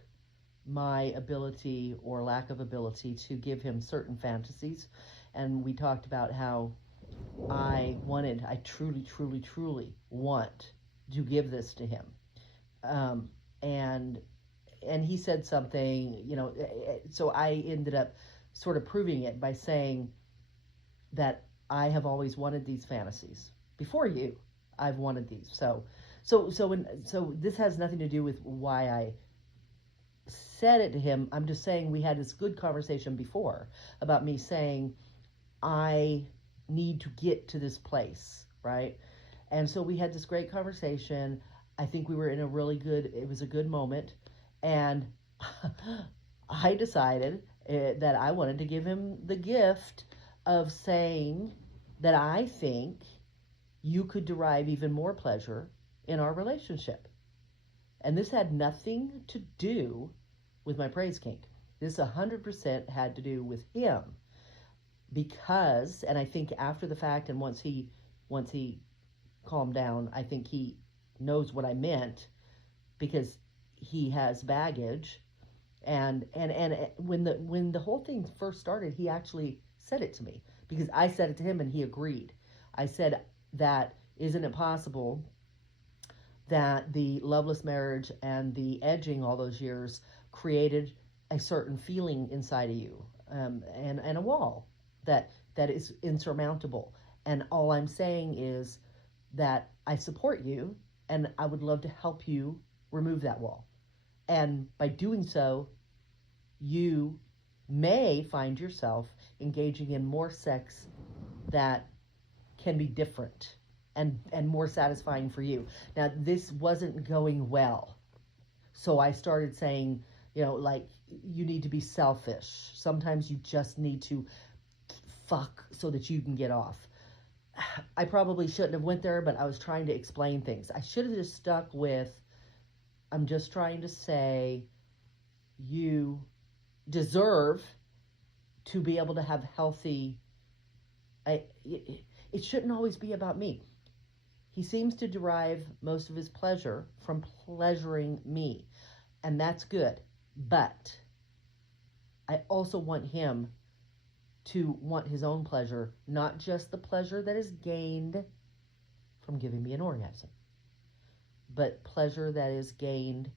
my ability or lack of ability to give him certain fantasies. And we talked about how I truly, truly, truly want to give this to him. And he said something, so I ended up sort of proving it by saying that I have always wanted these fantasies. Before you, I've wanted these. So this has nothing to do with why I said it to him. I'm just saying we had this good conversation before about me saying I need to get to this place, right? And so we had this great conversation. I think we were in it was a good moment. And I decided that I wanted to give him the gift of saying that I think you could derive even more pleasure in our relationship. And this had nothing to do with my praise kink. This 100% had to do with him. Because, and I think after the fact and once he calmed down, I think he knows what I meant because he has baggage. And when the whole thing first started, he actually said it to me because I said it to him and he agreed. I said that isn't it possible that the loveless marriage and the edging all those years created a certain feeling inside of you, and a wall that is insurmountable. And all I'm saying is that I support you and I would love to help you remove that wall. And by doing so, you may find yourself engaging in more sex that can be different and more satisfying for you. Now, this wasn't going well. So I started saying, like, you need to be selfish. Sometimes you just need to fuck so that you can get off. I probably shouldn't have went there, but I was trying to explain things. I should have just stuck with, I'm just trying to say you deserve to be able to have healthy, it shouldn't always be about me. He seems to derive most of his pleasure from pleasuring me, and that's good. But I also want him to want his own pleasure, not just the pleasure that is gained from giving me an orgasm, but pleasure that is gained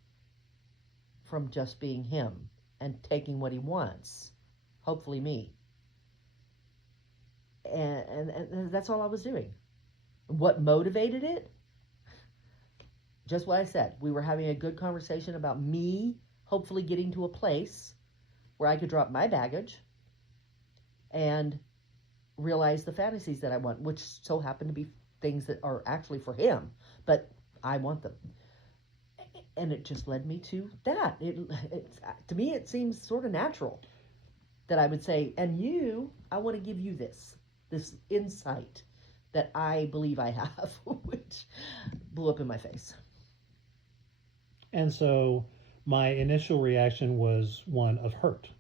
from just being him and taking what he wants, hopefully me. And that's all I was doing. What motivated it? Just what I said. We were having a good conversation about me hopefully getting to a place where I could drop my baggage and realize the fantasies that I want, which so happen to be things that are actually for him, but I want them. And it just led me to that. To me, it seems sort of natural that I would say, and you, I want to give you this insight that I believe I have, which blew up in my face. And so my initial reaction was one of hurt.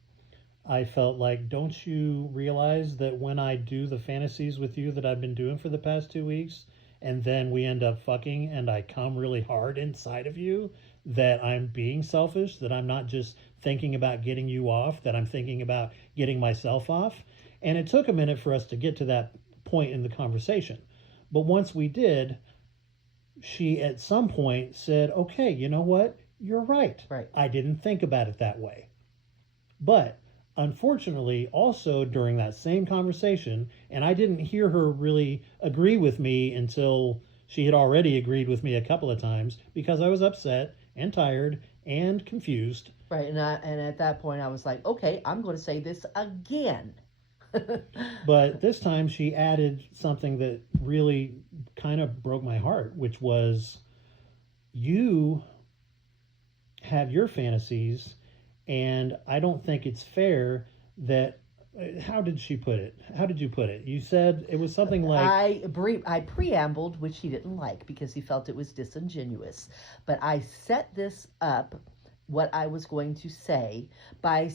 I felt like, don't you realize that when I do the fantasies with you that I've been doing for the past 2 weeks, and then we end up fucking and I come really hard inside of you, that I'm being selfish, that I'm not just thinking about getting you off, that I'm thinking about getting myself off? And it took a minute for us to get to that point in the conversation. But once we did, she at some point said, okay, you know what? You're right. Right. I didn't think about it that way. But unfortunately, also during that same conversation, and I didn't hear her really agree with me until she had already agreed with me a couple of times, because I was upset and tired and confused. Right, and at that point I was like, okay, I'm going to say this again. But this time she added something that really kind of broke my heart, which was, you have your fantasies, and I don't think it's fair that. How did she put it? How did you put it? You said it was something like, I preambled, which he didn't like because he felt it was disingenuous. But I set this up, what I was going to say, by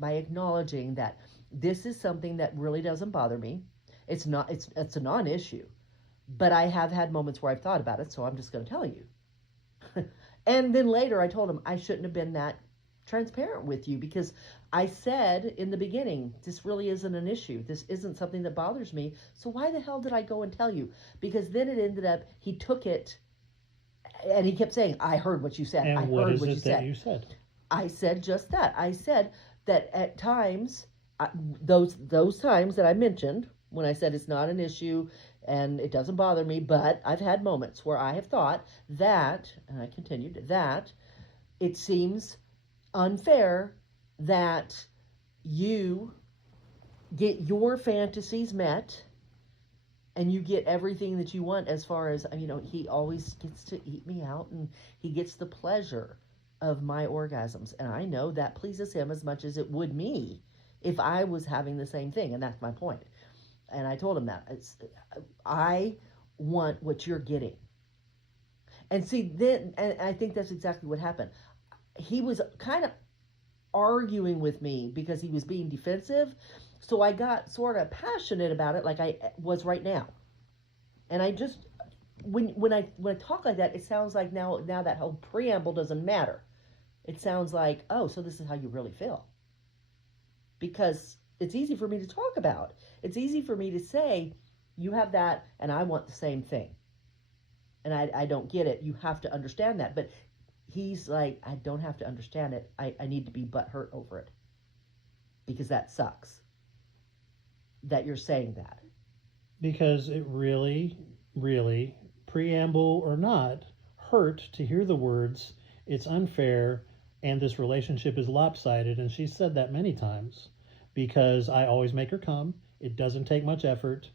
acknowledging that this is something that really doesn't bother me. It's a non-issue, but I have had moments where I've thought about it, so I'm just going to tell you. And then later I told him I shouldn't have been that transparent with you, because I said in the beginning, this really isn't an issue. This isn't something that bothers me. So why the hell did I go and tell you? Because then it ended up, he took it and he kept saying, I heard what you said. and I what heard is what it you that said. you said? I said just that. I said that at times, those times that I mentioned, when I said it's not an issue and it doesn't bother me, but I've had moments where I have thought that, and I continued, that it seems unfair that you get your fantasies met and you get everything that you want, as far as, he always gets to eat me out and he gets the pleasure of my orgasms. And I know that pleases him as much as it would me if I was having the same thing. And that's my point. And I told him that. I want what you're getting. And see, then, and I think that's exactly what happened. He was kind of arguing with me because he was being defensive. So I got sort of passionate about it, like I was right now. And I just, when I talk like that, it sounds like now that whole preamble doesn't matter. It sounds like, oh, so this is how you really feel. Because it's easy for me to talk about. It's easy for me to say, you have that, and I want the same thing. And I don't get it. You have to understand that. But he's like, I don't have to understand it. I need to be butthurt over it. Because that sucks. That you're saying that. Because it really, really, preamble or not, hurt to hear the words, it's unfair, and this relationship is lopsided. And she said that many times, because I always make her come. It doesn't take much effort,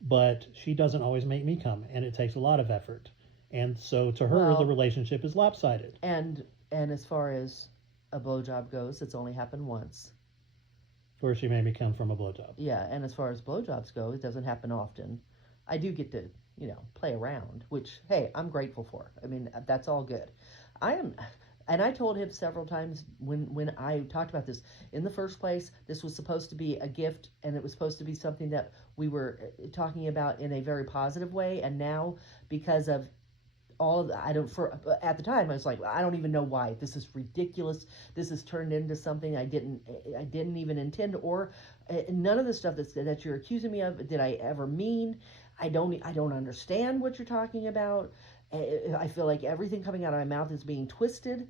but she doesn't always make me come, and it takes a lot of effort. And so to her, the relationship is lopsided. And as far as a blowjob goes, it's only happened once. Where she made me come from a blowjob. Yeah, and as far as blowjobs go, it doesn't happen often. I do get to, play around, which, hey, I'm grateful for. I mean, that's all good. And I told him several times when I talked about this, in the first place, this was supposed to be a gift, and it was supposed to be something that we were talking about in a very positive way. And now, because of all of at the time I was like, I don't even know why this is ridiculous. This has turned into something I didn't even intend, or none of the stuff that you're accusing me of did I ever mean. I don't understand what you're talking about. I feel like everything coming out of my mouth is being twisted,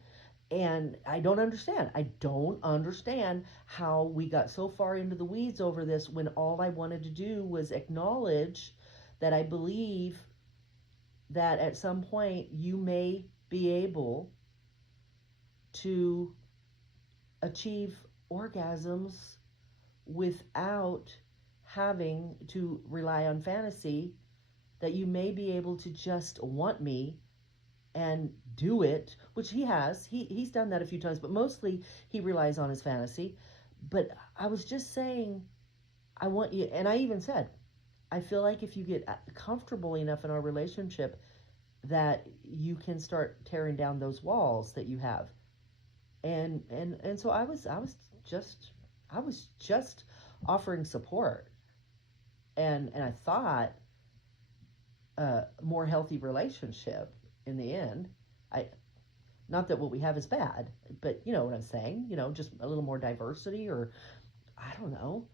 and I don't understand. I don't understand how we got so far into the weeds over this when all I wanted to do was acknowledge that I believe that at some point you may be able to achieve orgasms without having to rely on fantasy that you may be able to just want me and do it, which he has. He's done that a few times, but mostly he relies on his fantasy. But I was just saying, I want you, and I even said, I feel like if you get comfortable enough in our relationship that you can start tearing down those walls that you have. And so I was just offering support. And I thought a more healthy relationship in the end. Not that what we have is bad, but you know what I'm saying, just a little more diversity, or I don't know.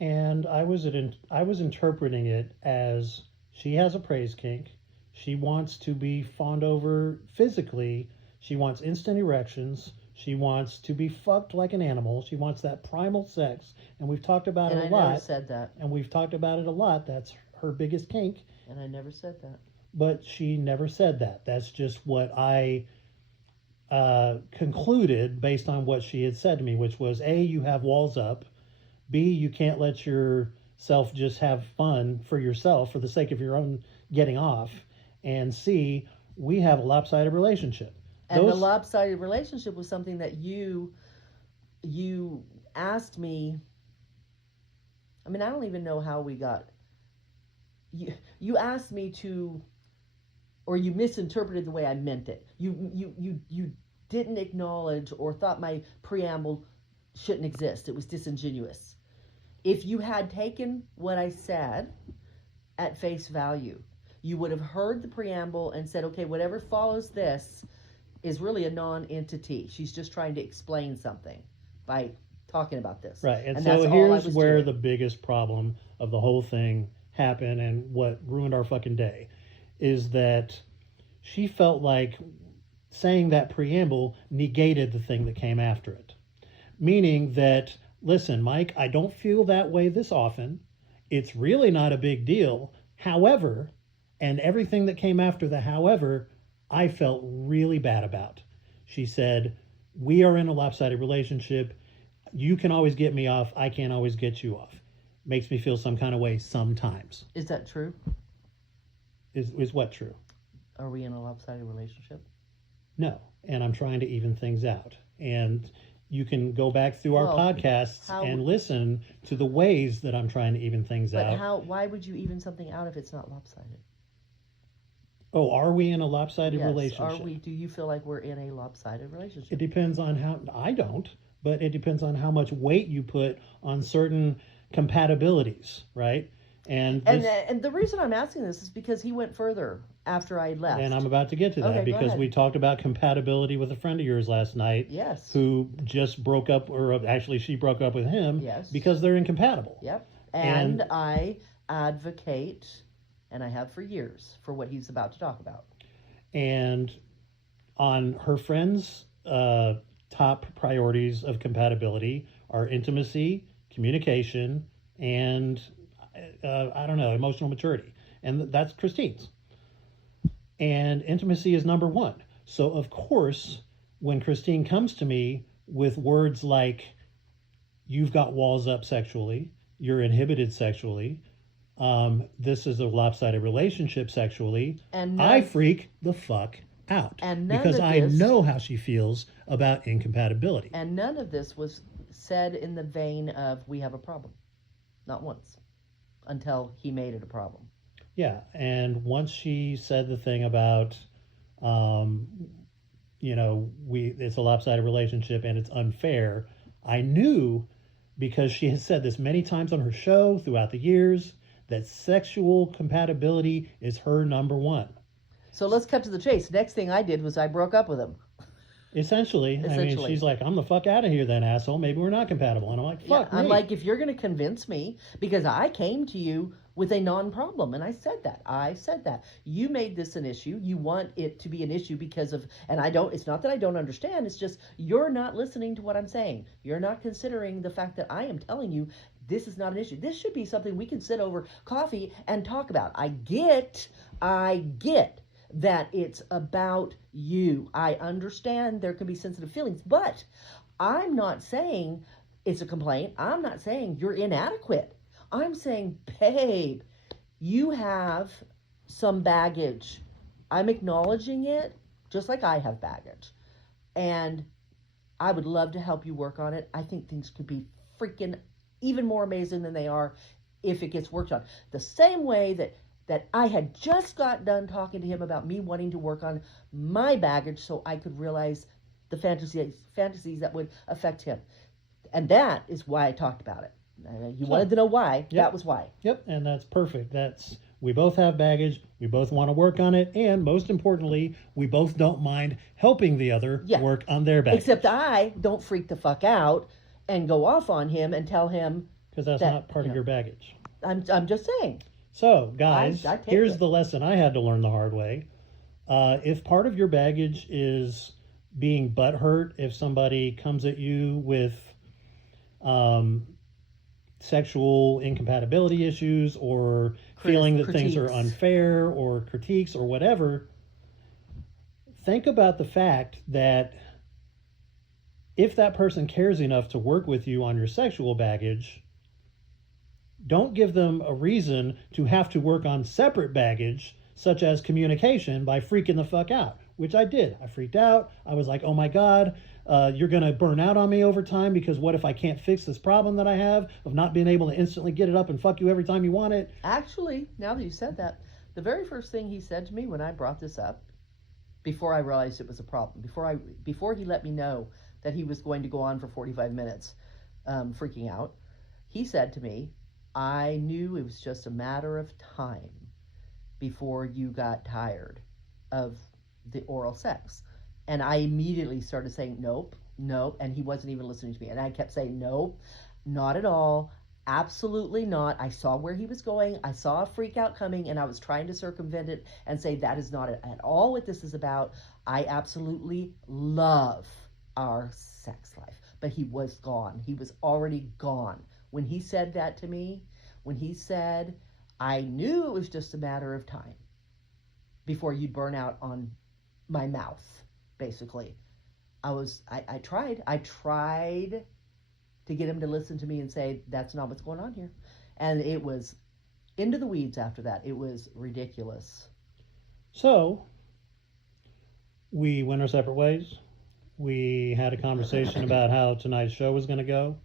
And I was interpreting it as she has a praise kink. She wants to be fawned over physically. She wants instant erections. She wants to be fucked like an animal. She wants that primal sex. And we've talked about it a lot. And I never said that. And we've talked about it a lot. That's her biggest kink. And I never said that. But she never said that. That's just what I concluded based on what she had said to me, which was, A, you have walls up. B, you can't let yourself just have fun for yourself for the sake of your own getting off. And C, we have a lopsided relationship. And the lopsided relationship was something that you asked me. I mean, I don't even know how we got. You asked me to, or you misinterpreted the way I meant it. You didn't acknowledge or thought my preamble shouldn't exist. It was disingenuous. If you had taken what I said at face value, you would have heard the preamble and said, okay, whatever follows this is really a non-entity. She's just trying to explain something by talking about this. Right. And so here's where the biggest problem of the whole thing happened, and what ruined our fucking day is that she felt like saying that preamble negated the thing that came after it. Meaning that, listen, Mike, I don't feel that way this often. It's really not a big deal. However, and everything that came after the however, I felt really bad about. She said, we are in a lopsided relationship. You can always get me off. I can't always get you off. Makes me feel some kind of way sometimes. Is that true? Is what true? Are we in a lopsided relationship? No. And I'm trying to even things out. And you can go back through our podcasts and listen to the ways that I'm trying to even things out. But why would you even something out if it's not lopsided? Oh, are we in a lopsided relationship? Are we? Do you feel like we're in a lopsided relationship? It depends on how. I don't, but it depends on how much weight you put on certain compatibilities, right? And the reason I'm asking this is because he went further after I left. And I'm about to get to that because we talked about compatibility with a friend of yours last night. Yes. Who just broke up, or actually she broke up with him. Yes. Because they're incompatible. Yep. And I advocate, and I have for years, for what he's about to talk about. And on her friend's top priorities of compatibility are intimacy, communication, and I don't know, emotional maturity. And that's Christine's. And intimacy is number one. So, of course, when Christine comes to me with words like, you've got walls up sexually, you're inhibited sexually, this is a lopsided relationship sexually, and I freak the fuck out. And because I know how she feels about incompatibility. And none of this was said in the vein of, we have a problem. Not once. Until he made it a problem. Yeah, and once she said the thing about, it's a lopsided relationship and it's unfair, I knew, because she has said this many times on her show throughout the years, that sexual compatibility is her number one. So let's cut to the chase. Next thing I did was I broke up with him. Essentially. I mean, she's like, I'm the fuck out of here then, asshole. Maybe we're not compatible. And I'm like, fuck me. I'm like, if you're going to convince me, because I came to you with a non-problem, and I said that. You made this an issue. You want it to be an issue because of, and it's not that I don't understand, it's just you're not listening to what I'm saying. You're not considering the fact that I am telling you this is not an issue. This should be something we can sit over coffee and talk about. I get that it's about you. I understand there can be sensitive feelings, but I'm not saying it's a complaint. I'm not saying you're inadequate. I'm saying, babe, You have some baggage. I'm acknowledging it just like I have baggage. And I would love to help you work on it. I think things could be freaking even more amazing than they are if it gets worked on. The same way that I had just got done talking to him about me wanting to work on my baggage so I could realize the fantasies that would affect him. And that is why I talked about it. You wanted to know why. Yep. That was why. Yep, and that's perfect. We both have baggage. We both want to work on it. And most importantly, we both don't mind helping the other work on their baggage. Except I don't freak the fuck out and go off on him and tell him. Because that's not part of your baggage. I'm just saying. So, guys, here's the lesson I had to learn the hard way. If part of your baggage is being butthurt if somebody comes at you with sexual incompatibility issues or feeling that things are unfair or critiques or whatever, think about the fact that if that person cares enough to work with you on your sexual baggage, don't give them a reason to have to work on separate baggage, such as communication, by freaking the fuck out, which I did. I freaked out. I was like, oh my God, you're going to burn out on me over time because what if I can't fix this problem that I have of not being able to instantly get it up and fuck you every time you want it? Actually, now that you said that, the very first thing he said to me when I brought this up, before I realized it was a problem, before he let me know that he was going to go on for 45 minutes freaking out, he said to me, I knew it was just a matter of time before you got tired of the oral sex. And I immediately started saying, nope, and he wasn't even listening to me. And I kept saying, nope, not at all, absolutely not. I saw where he was going. I saw a freak out coming, and I was trying to circumvent it and say that is not at all what this is about. I absolutely love our sex life. But he was gone. He was already gone. When he said that to me, when he said, I knew it was just a matter of time before you'd burn out on my mouth, basically. I tried to get him to listen to me and say, that's not what's going on here. And it was into the weeds after that. It was ridiculous. So, we went our separate ways. We had a conversation about how tonight's show was going to go.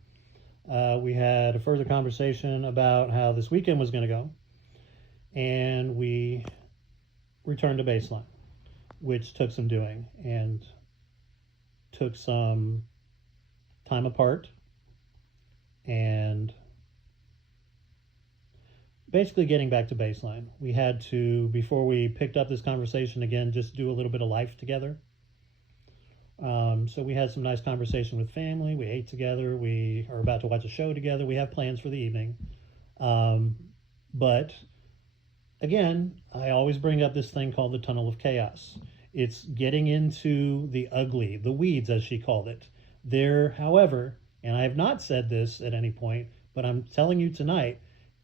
We had a further conversation about how this weekend was going to go. And we returned to baseline, which took some doing and took some time apart and basically getting back to baseline. We had to, before we picked up this conversation again, just do a little bit of life together. So we had some nice conversation with family. We ate together. We are about to watch a show together. We have plans for the evening. But again, I always bring up this thing called the tunnel of chaos. It's getting into the ugly, the weeds, as she called it. There, however, and I have not said this at any point, but I'm telling you tonight,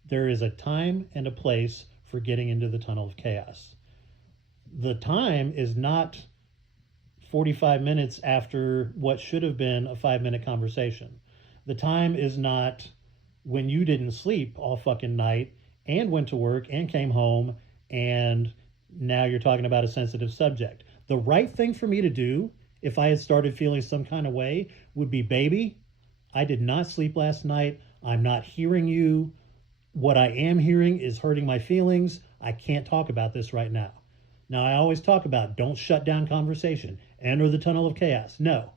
there is a time and a place for getting into the tunnel of chaos. The time is not 45 minutes after what should have been a 5-minute conversation. The time is not when you didn't sleep all fucking night and went to work and came home and now you're talking about a sensitive subject. The right thing for me to do if I had started feeling some kind of way would be, baby, I did not sleep last night. I'm not hearing you. What I am hearing is hurting my feelings. I can't talk about this right now. Now, I always talk about don't shut down conversation, enter the tunnel of chaos. No.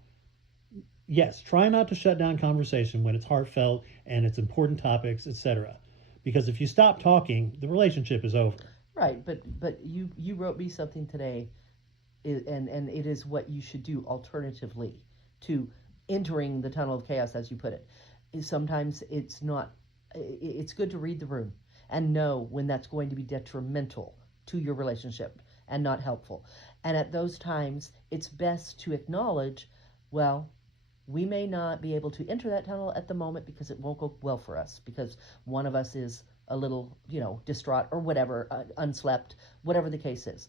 Yes, try not to shut down conversation when it's heartfelt and it's important topics, etc. Because if you stop talking, the relationship is over. Right, but you wrote me something today, and it is what you should do alternatively to entering the tunnel of chaos, as you put it. Sometimes it's good to read the room and know when that's going to be detrimental to your relationship and not helpful. And at those times, it's best to acknowledge, well, we may not be able to enter that tunnel at the moment because it won't go well for us, because one of us is a little, distraught or whatever, unslept, whatever the case is.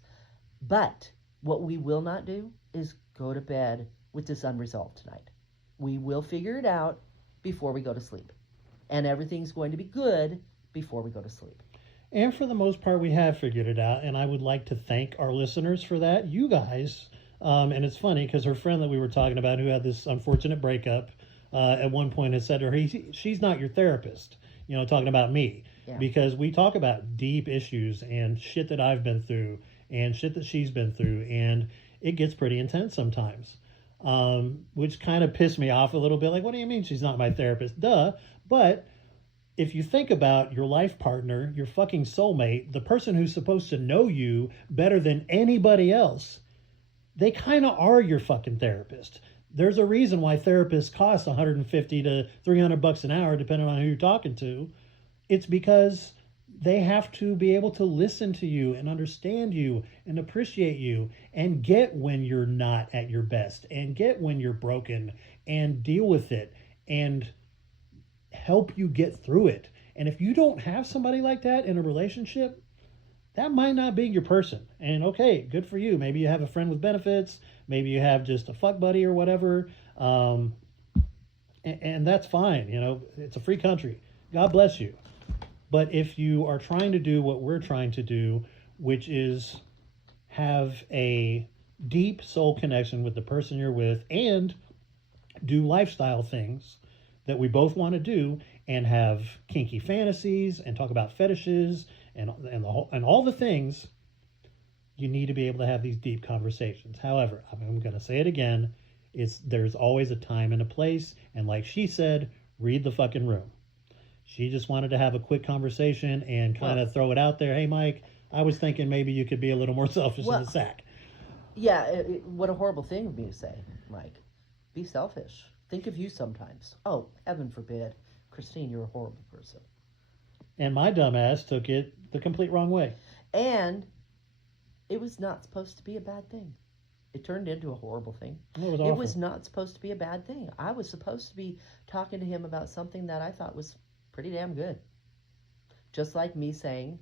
But what we will not do is go to bed with this unresolved tonight. We will figure it out before we go to sleep. And everything's going to be good before we go to sleep. And for the most part, we have figured it out. And I would like to thank our listeners for that. You guys. And it's funny because her friend that we were talking about, who had this unfortunate breakup, at one point had said to her, she's not your therapist, talking about me. Yeah. Because we talk about deep issues and shit that I've been through and shit that she's been through. And it gets pretty intense sometimes, which kind of pissed me off a little bit. Like, what do you mean she's not my therapist? Duh. But if you think about your life partner, your fucking soulmate, the person who's supposed to know you better than anybody else, they kind of are your fucking therapist. There's a reason why therapists cost 150 to 300 bucks an hour, depending on who you're talking to. It's because they have to be able to listen to you and understand you and appreciate you and get when you're not at your best and get when you're broken and deal with it and help you get through it. And if you don't have somebody like that in a relationship, that might not be your person. And okay, good for you. Maybe you have a friend with benefits. Maybe you have just a fuck buddy or whatever. And that's fine. It's a free country. God bless you. But if you are trying to do what we're trying to do, which is have a deep soul connection with the person you're with and do lifestyle things that we both want to do and have kinky fantasies and talk about fetishes and all the things, you need to be able to have these deep conversations. However, I'm going to say it again, there's always a time and a place. And like she said, read the fucking room. She just wanted to have a quick conversation and kind of throw it out there. Hey, Mike, I was thinking maybe you could be a little more selfish in the sack. Yeah, what a horrible thing of me to say, Mike. Be selfish. Think of you sometimes. Oh, heaven forbid. Christine, you're a horrible person. And my dumbass took it the complete wrong way. And it was not supposed to be a bad thing. It turned into a horrible thing. It was not supposed to be a bad thing. I was supposed to be talking to him about something that I thought was pretty damn good. Just like me saying,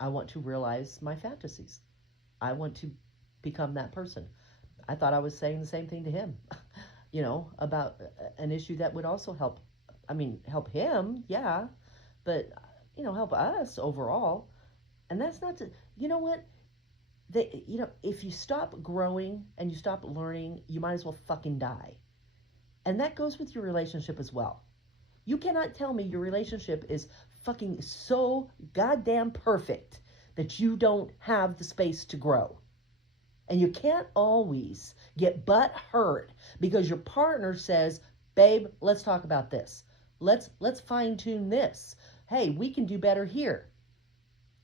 I want to realize my fantasies. I want to become that person. I thought I was saying the same thing to him, about an issue that would also help. Help him, yeah, but, help us overall. And that's not to, you know what? If you stop growing and you stop learning, you might as well fucking die. And that goes with your relationship as well. You cannot tell me your relationship is fucking so goddamn perfect that you don't have the space to grow. And you can't always get butt hurt because your partner says, babe, let's talk about this. Let's fine tune this. Hey, we can do better here.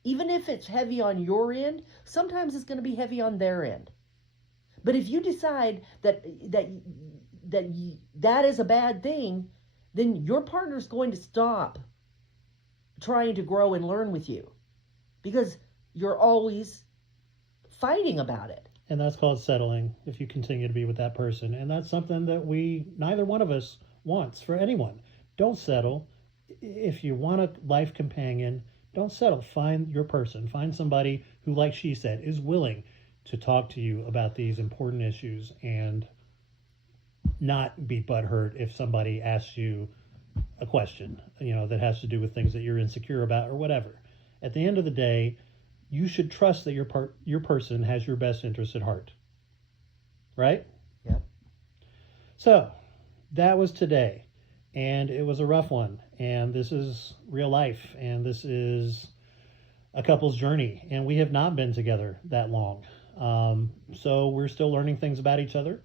Even if it's heavy on your end, sometimes it's going to be heavy on their end. But if you decide that is a bad thing, then your partner's going to stop trying to grow and learn with you because you're always fighting about it. And that's called settling if you continue to be with that person. And that's something that neither one of us wants for anyone. Don't settle. If you want a life companion, don't settle. Find your person. Find somebody who, like she said, is willing to talk to you about these important issues and not be butthurt if somebody asks you a question, that has to do with things that you're insecure about or whatever. At the end of the day, you should trust that your person has your best interest at heart. Right? Yep. So, that was today. And it was a rough one. And this is real life. And this is a couple's journey. And we have not been together that long. So we're still learning things about each other.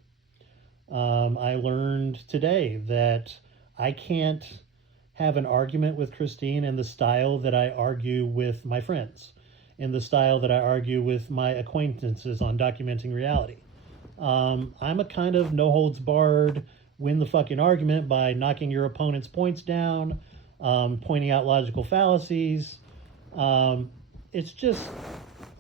I learned today that I can't have an argument with Christine in the style that I argue with my friends, in the style that I argue with my acquaintances on documenting reality. I'm a kind of no holds barred, win the fucking argument by knocking your opponent's points down, pointing out logical fallacies. It's just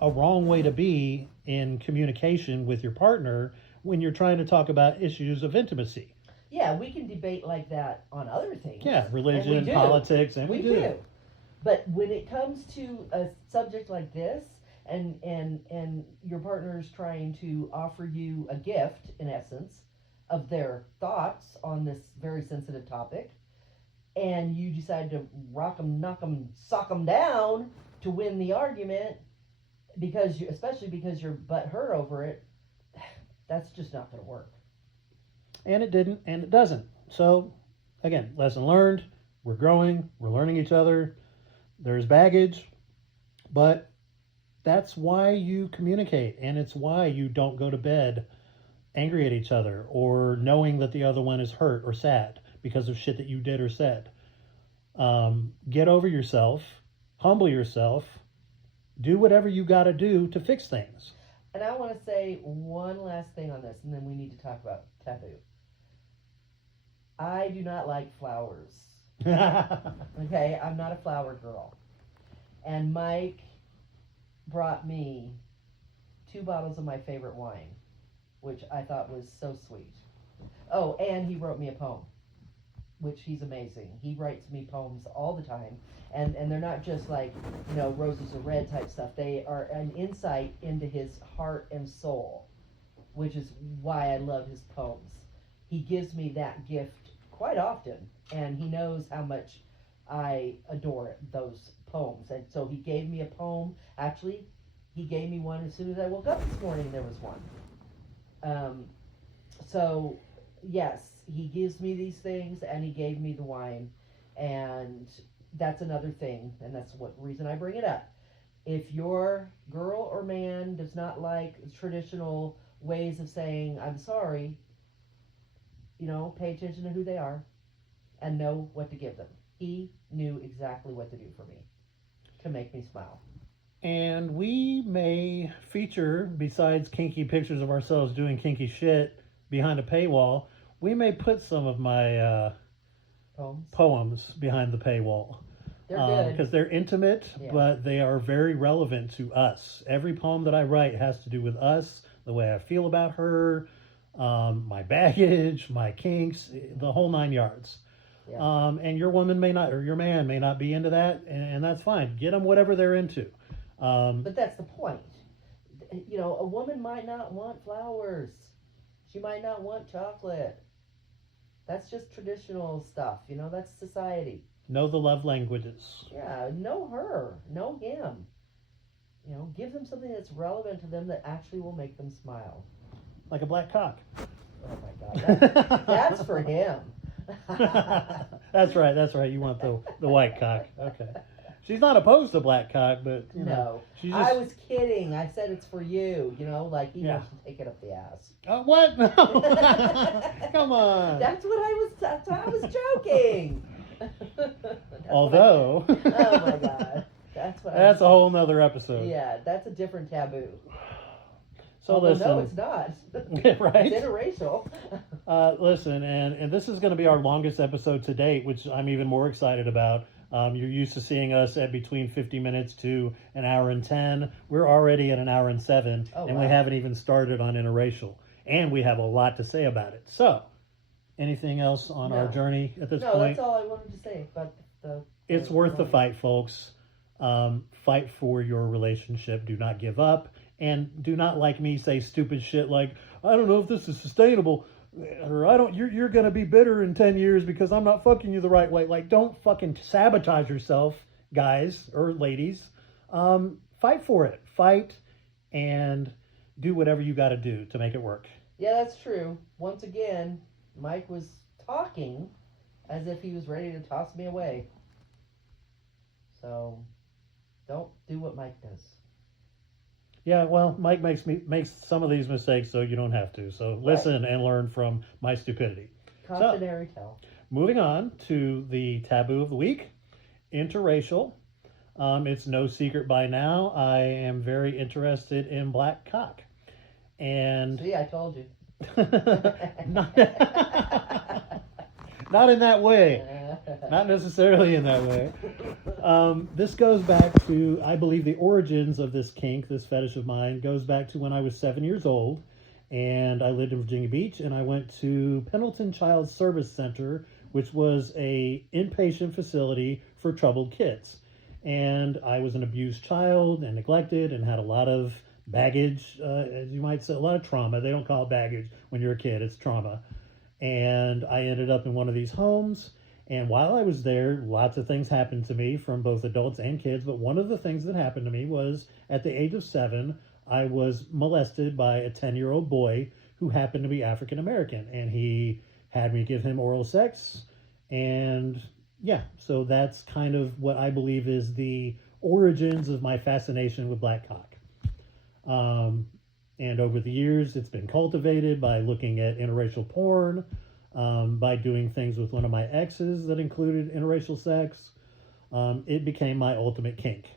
a wrong way to be in communication with your partner when you're trying to talk about issues of intimacy. Yeah, we can debate like that on other things. Yeah, religion, politics, and we do. But when it comes to a subject like this, and your partner is trying to offer you a gift, in essence, of their thoughts on this very sensitive topic, and you decide to rock them, knock them, sock them down, to win the argument because especially because you're butthurt over it. That's just not going to work. And it didn't, and it doesn't. So, again, lesson learned. We're growing. We're learning each other. There's baggage, but that's why you communicate, and it's why you don't go to bed angry at each other or knowing that the other one is hurt or sad because of shit that you did or said. Get over yourself, humble yourself, do whatever you got to do to fix things. And I want to say one last thing on this, and then we need to talk about taboo. I do not like flowers. Okay, I'm not a flower girl. And Mike brought me 2 bottles of my favorite wine, which I thought was so sweet. Oh, and he wrote me a poem, which he's amazing. He writes me poems all the time, and they're not just like, roses are red type stuff. They are an insight into his heart and soul, which is why I love his poems. He gives me that gift quite often, and he knows how much I adore those poems. And so he gave me a poem. Actually, he gave me one as soon as I woke up this morning. There was one. So yes, he gives me these things, and he gave me the wine, and that's another thing, and that's what reason I bring it up. If your girl or man does not like traditional ways of saying I'm sorry, pay attention to who they are and know what to give them. He knew exactly what to do for me to make me smile. And we may feature, besides kinky pictures of ourselves doing kinky shit behind a paywall, we may put some of my poems behind the paywall. They're good. Because they're intimate, Yeah. but they are very relevant to us. Every poem that I write has to do with us, the way I feel about her, my baggage, my kinks, the whole 9 yards. Yeah. And your woman may not, or your man may not be into that, and that's fine. Get them whatever they're into. But that's the point. A woman might not want flowers. She might not want chocolate. That's just traditional stuff. That's society. Know the love languages. Yeah, know her. Know him. Give them something that's relevant to them that actually will make them smile. Like a black cock. Oh my God. That's for him. That's right. You want the white cock. Okay. She's not opposed to black cock, but no. She's I was kidding. I said it's for you. Like he wants to take it up the ass. What? No. Come on. That's what I was joking. Although. Oh my God. That's a whole nother episode. Yeah, that's a different taboo. So listen. No, it's not. Right? It's interracial. Listen, and this is going to be our longest episode to date, which I'm even more excited about. You're used to seeing us at between 50 minutes to an hour and 10. We're already at an hour and 7, and we haven't even started on interracial. And we have a lot to say about it. So, anything else on our journey at this point? No, that's all I wanted to say about It's worth the fight, folks. Fight for your relationship. Do not give up. And do not, like me, say stupid shit like, I don't know if this is sustainable. Or you're going to be bitter in 10 years because I'm not fucking you the right way. Like, don't fucking sabotage yourself, guys or ladies. Fight for it. Fight and do whatever you got to do to make it work. Yeah, that's true. Once again, Mike was talking as if he was ready to toss me away. So, don't do what Mike does. Yeah, well, Mike makes some of these mistakes, so you don't have to. So listen and learn from my stupidity. Cautionary tale. Moving on to the taboo of the week, interracial. It's no secret by now. I am very interested in black cock. And see, I told you. Not in that way. Not necessarily in that way. This goes back to, I believe, the origins of this kink, this fetish of mine, goes back to when I was 7 years old, and I lived in Virginia Beach, and I went to Pendleton Child Service Center, which was a inpatient facility for troubled kids. And I was an abused child and neglected and had a lot of baggage, as you might say, a lot of trauma. They don't call it baggage when you're a kid, it's trauma. And I ended up in one of these homes, And while I was there, lots of things happened to me from both adults and kids. But one of the things that happened to me was at the age of 7, I was molested by a 10-year-old boy who happened to be African American. And he had me give him oral sex. And yeah, so that's kind of what I believe is the origins of my fascination with black cock. And over the years, it's been cultivated by looking at interracial porn, by doing things with one of my exes that included interracial sex. It became my ultimate kink.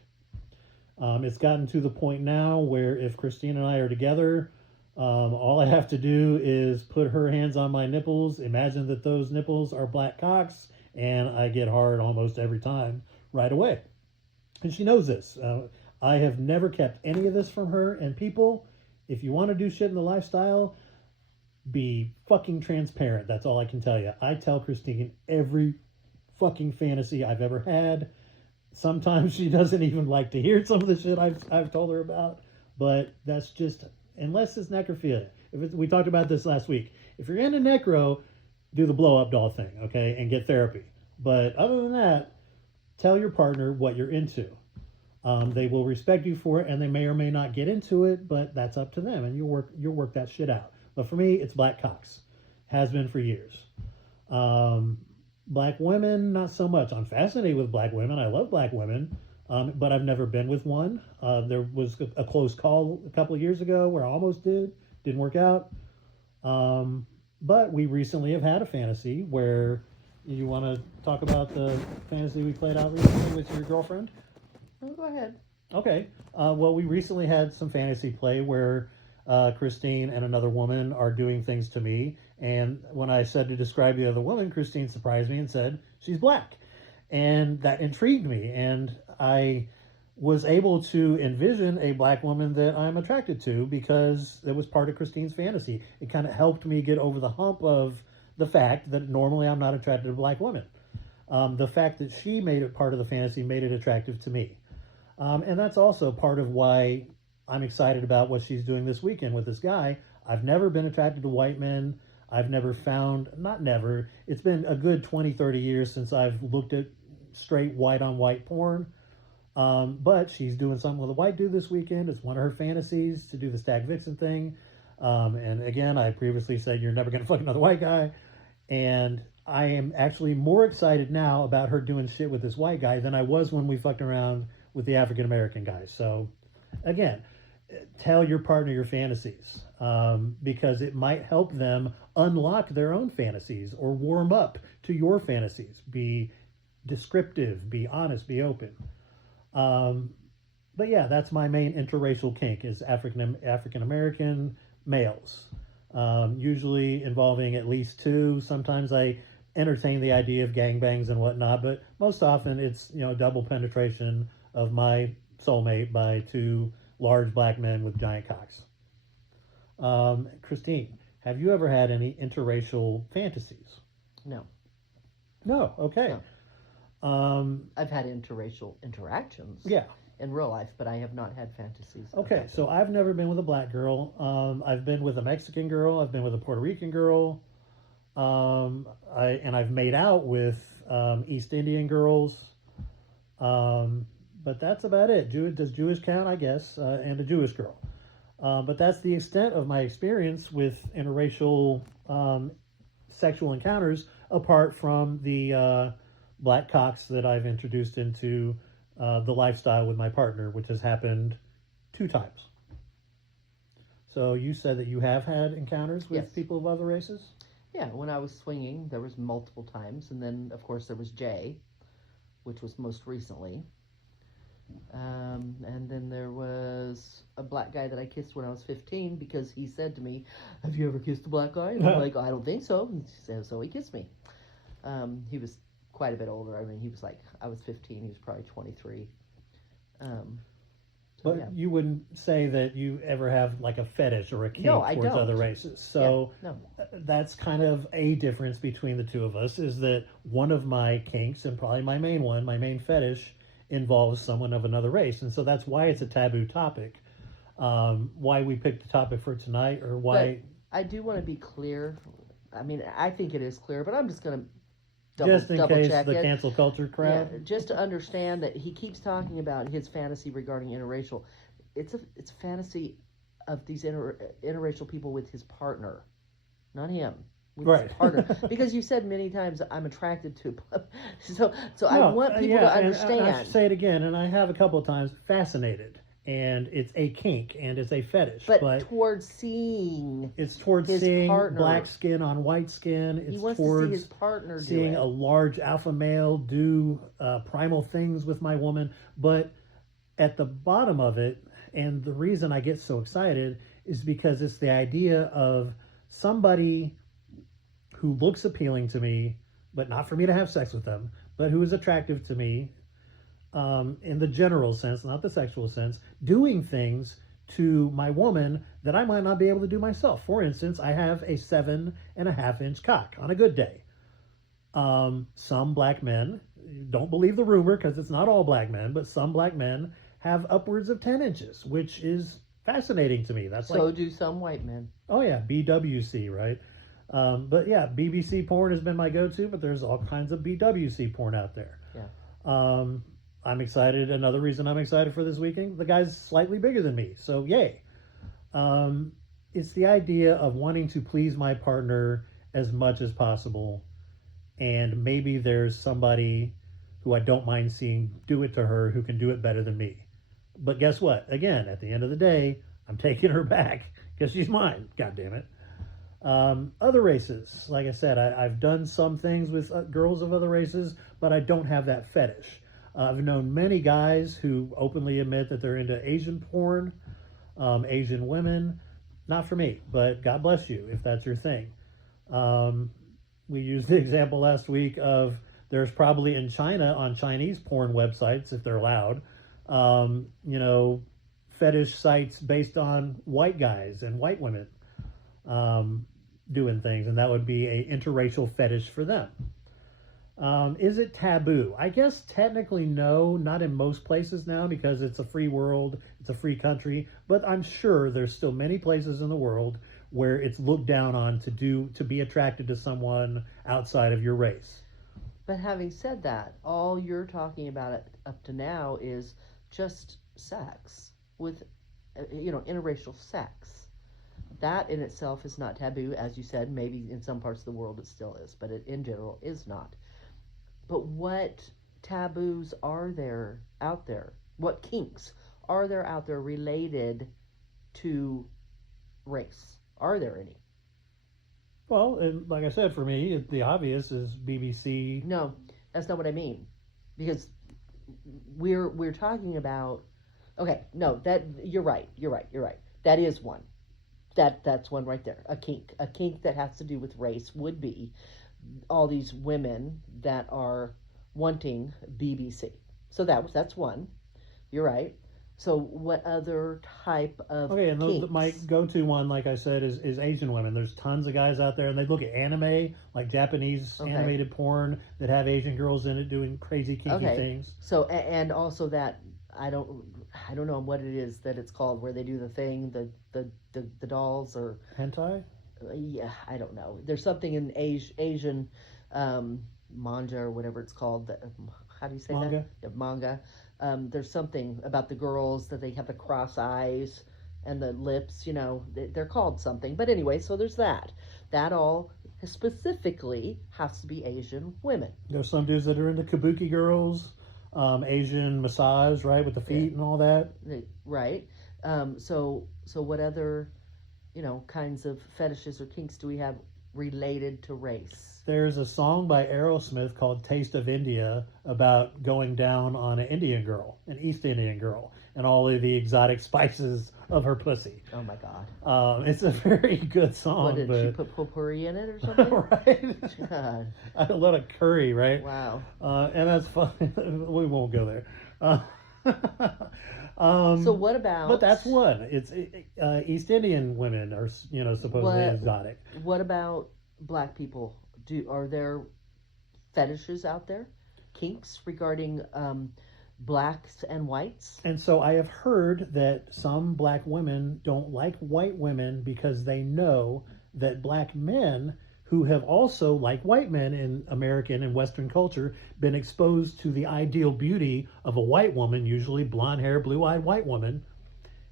It's gotten to the point now where if Christine and I are together, all I have to do is put her hands on my nipples, imagine that those nipples are black cocks, and I get hard almost every time right away. And she knows this. I have never kept any of this from her. And people, if you want to do shit in the lifestyle, be fucking transparent. That's all I can tell you. I tell Christine every fucking fantasy I've ever had. Sometimes she doesn't even like to hear some of the shit I've told her about. But that's just, unless it's necrophilia. We talked about this last week. If you're into necro, do the blow up doll thing, okay, and get therapy. But other than that, tell your partner what you're into. They will respect you for it, and they may or may not get into it, but that's up to them, and you'll work that shit out. But for me, it's black cocks. Has been for years. Black women, not so much. I'm fascinated with black women. I love black women, but I've never been with one. There was a close call a couple of years ago where I almost did. Didn't work out. But we recently have had a fantasy where you want to talk about the fantasy we played out recently with your girlfriend? Oh, go ahead. Okay. Well, we recently had some fantasy play where Christine and another woman are doing things to me. And when I said to describe the other woman, Christine surprised me and said, she's black. And that intrigued me. And I was able to envision a black woman that I'm attracted to because it was part of Christine's fantasy. It kind of helped me get over the hump of the fact that normally I'm not attracted to black women. The fact that she made it part of the fantasy made it attractive to me. And that's also part of why I'm excited about what she's doing this weekend with this guy. I've never been attracted to white men. I've never found, not never, it's been a good 20, 30 years since I've looked at straight white on white porn. But she's doing something with a white dude this weekend. It's one of her fantasies to do the Stag Vixen thing. And again, I previously said you're never going to fuck another white guy. And I am actually more excited now about her doing shit with this white guy than I was when we fucked around with the African American guys. So again, tell your partner your fantasies, because it might help them unlock their own fantasies or warm up to your fantasies. Be descriptive, be honest, be open. But yeah, that's my main interracial kink is African American males, usually involving at least two. Sometimes I entertain the idea of gangbangs and whatnot, but most often it's double penetration of my soulmate by two large black men with giant cocks. Christine, have you ever had any interracial fantasies? No. No. Okay. No. I've had interracial interactions. Yeah. In real life, but I have not had fantasies. Okay, so I've never been with a black girl. I've been with a Mexican girl. I've been with a Puerto Rican girl. I've made out with East Indian girls. But that's about it. Does Jewish count? I guess, and a Jewish girl. But that's the extent of my experience with interracial sexual encounters, apart from the black cocks that I've introduced into the lifestyle with my partner, which has happened 2 times. So you said that you have had encounters with Yes. people of other races? Yeah, when I was swinging, there was multiple times, and then of course there was Jay, which was most recently. And then there was a black guy that I kissed when I was 15 because he said to me, "Have you ever kissed a black guy?" And I'm like, "I don't think so." And so he kissed me. He was quite a bit older. I mean, he was like, I was 15, he was probably 23. But yeah. you wouldn't say that you ever have like a fetish or a kink No, I towards don't. other races. So Yeah, no. that's kind of a difference between the two of us, is that one of my kinks, and probably my main one, my main fetish, involves someone of another race. And so that's why it's a taboo topic. Why we picked the topic for tonight, or why... But I do want to be clear. I mean, I think it is clear, but I'm just going to just in double case check the it. cancel culture crowd. Yeah, just to understand that he keeps talking about his fantasy regarding interracial. It's a fantasy of these interracial people with his partner, not him. With Right. his partner, because you said many times I'm attracted to. So I No, want people to understand. And I should say it again, and I have a couple of times. Fascinated, and it's a kink, and it's a fetish, but towards seeing, it's towards his seeing partner. black skin on white skin. It's He wants towards to see his partner do seeing it. a large alpha male do primal things with my woman. But at the bottom of it, and the reason I get so excited is because it's the idea of somebody who looks appealing to me, but not for me to have sex with them, but who is attractive to me in the general sense, not the sexual sense, doing things to my woman that I might not be able to do myself. For instance, I have a 7.5-inch cock on a good day. Some black men, don't believe the rumor because it's not all black men, but some black men have upwards of 10 inches, which is fascinating to me. That's so do some white men. Oh yeah, BWC, right? But yeah, BBC porn has been my go-to, but there's all kinds of BWC porn out there. Yeah. I'm excited. Another reason I'm excited for this weekend, the guy's slightly bigger than me, so yay. It's the idea of wanting to please my partner as much as possible, and maybe there's somebody who I don't mind seeing do it to her who can do it better than me. But guess what? Again, at the end of the day, I'm taking her back because she's mine. God damn it. Other races, like I said, I've done some things with girls of other races, but I don't have that fetish. I've known many guys who openly admit that they're into Asian porn, Asian women. Not for me, but God bless you if that's your thing. We used the example last week of there's probably in China on Chinese porn websites, if they're allowed, fetish sites based on white guys and white women doing things, and that would be a interracial fetish for them. Is it taboo? I guess technically no, not in most places now because it's a free world, it's a free country, but I'm sure there's still many places in the world where it's looked down on to be attracted to someone outside of your race. But having said that, all you're talking about up to now is just sex with, interracial sex. That in itself is not taboo, as you said. Maybe in some parts of the world it still is, but it in general is not. But what taboos are there out there? What kinks are there out there related to race? Are there any? Well, and like I said, for me, the obvious is BBC. No, that's not what I mean. Because we're talking about. Okay, no, that you're right. That is one. That's one right there. A kink that has to do with race would be all these women that are wanting BBC. So that's one. You're right. So what other type of kinks? My go-to one, like I said, is Asian women. There's tons of guys out there, and they look at anime, like Japanese animated porn that have Asian girls in it doing crazy kinky things. So and also that I don't know what it is that it's called where they do the thing, the dolls or hentai. Yeah, I don't know. There's something in Asian manga or whatever it's called. How do you say manga? That? Yeah, manga. There's something about the girls that they have the cross eyes and the lips. They're called something. But anyway, so there's that. That all specifically has to be Asian women. There's some dudes that are into kabuki girls, Asian massage, right, with the feet and all that. Right. So what other kinds of fetishes or kinks do we have related to race? There's a song by Aerosmith called Taste of India about going down on an Indian girl, an East Indian girl, and all of the exotic spices of her pussy. Oh my God. It's a very good song. What, did she put potpourri in it or something? Right. God. A lot of curry, right? Wow. And that's fun. We won't go there. So what about? But that's one. It's East Indian women are supposedly exotic. What about black people? Are there fetishes out there, kinks regarding blacks and whites? And so I have heard that some black women don't like white women because they know that black men who have also, like white men in American and Western culture, been exposed to the ideal beauty of a white woman, usually blonde hair, blue eyed white woman,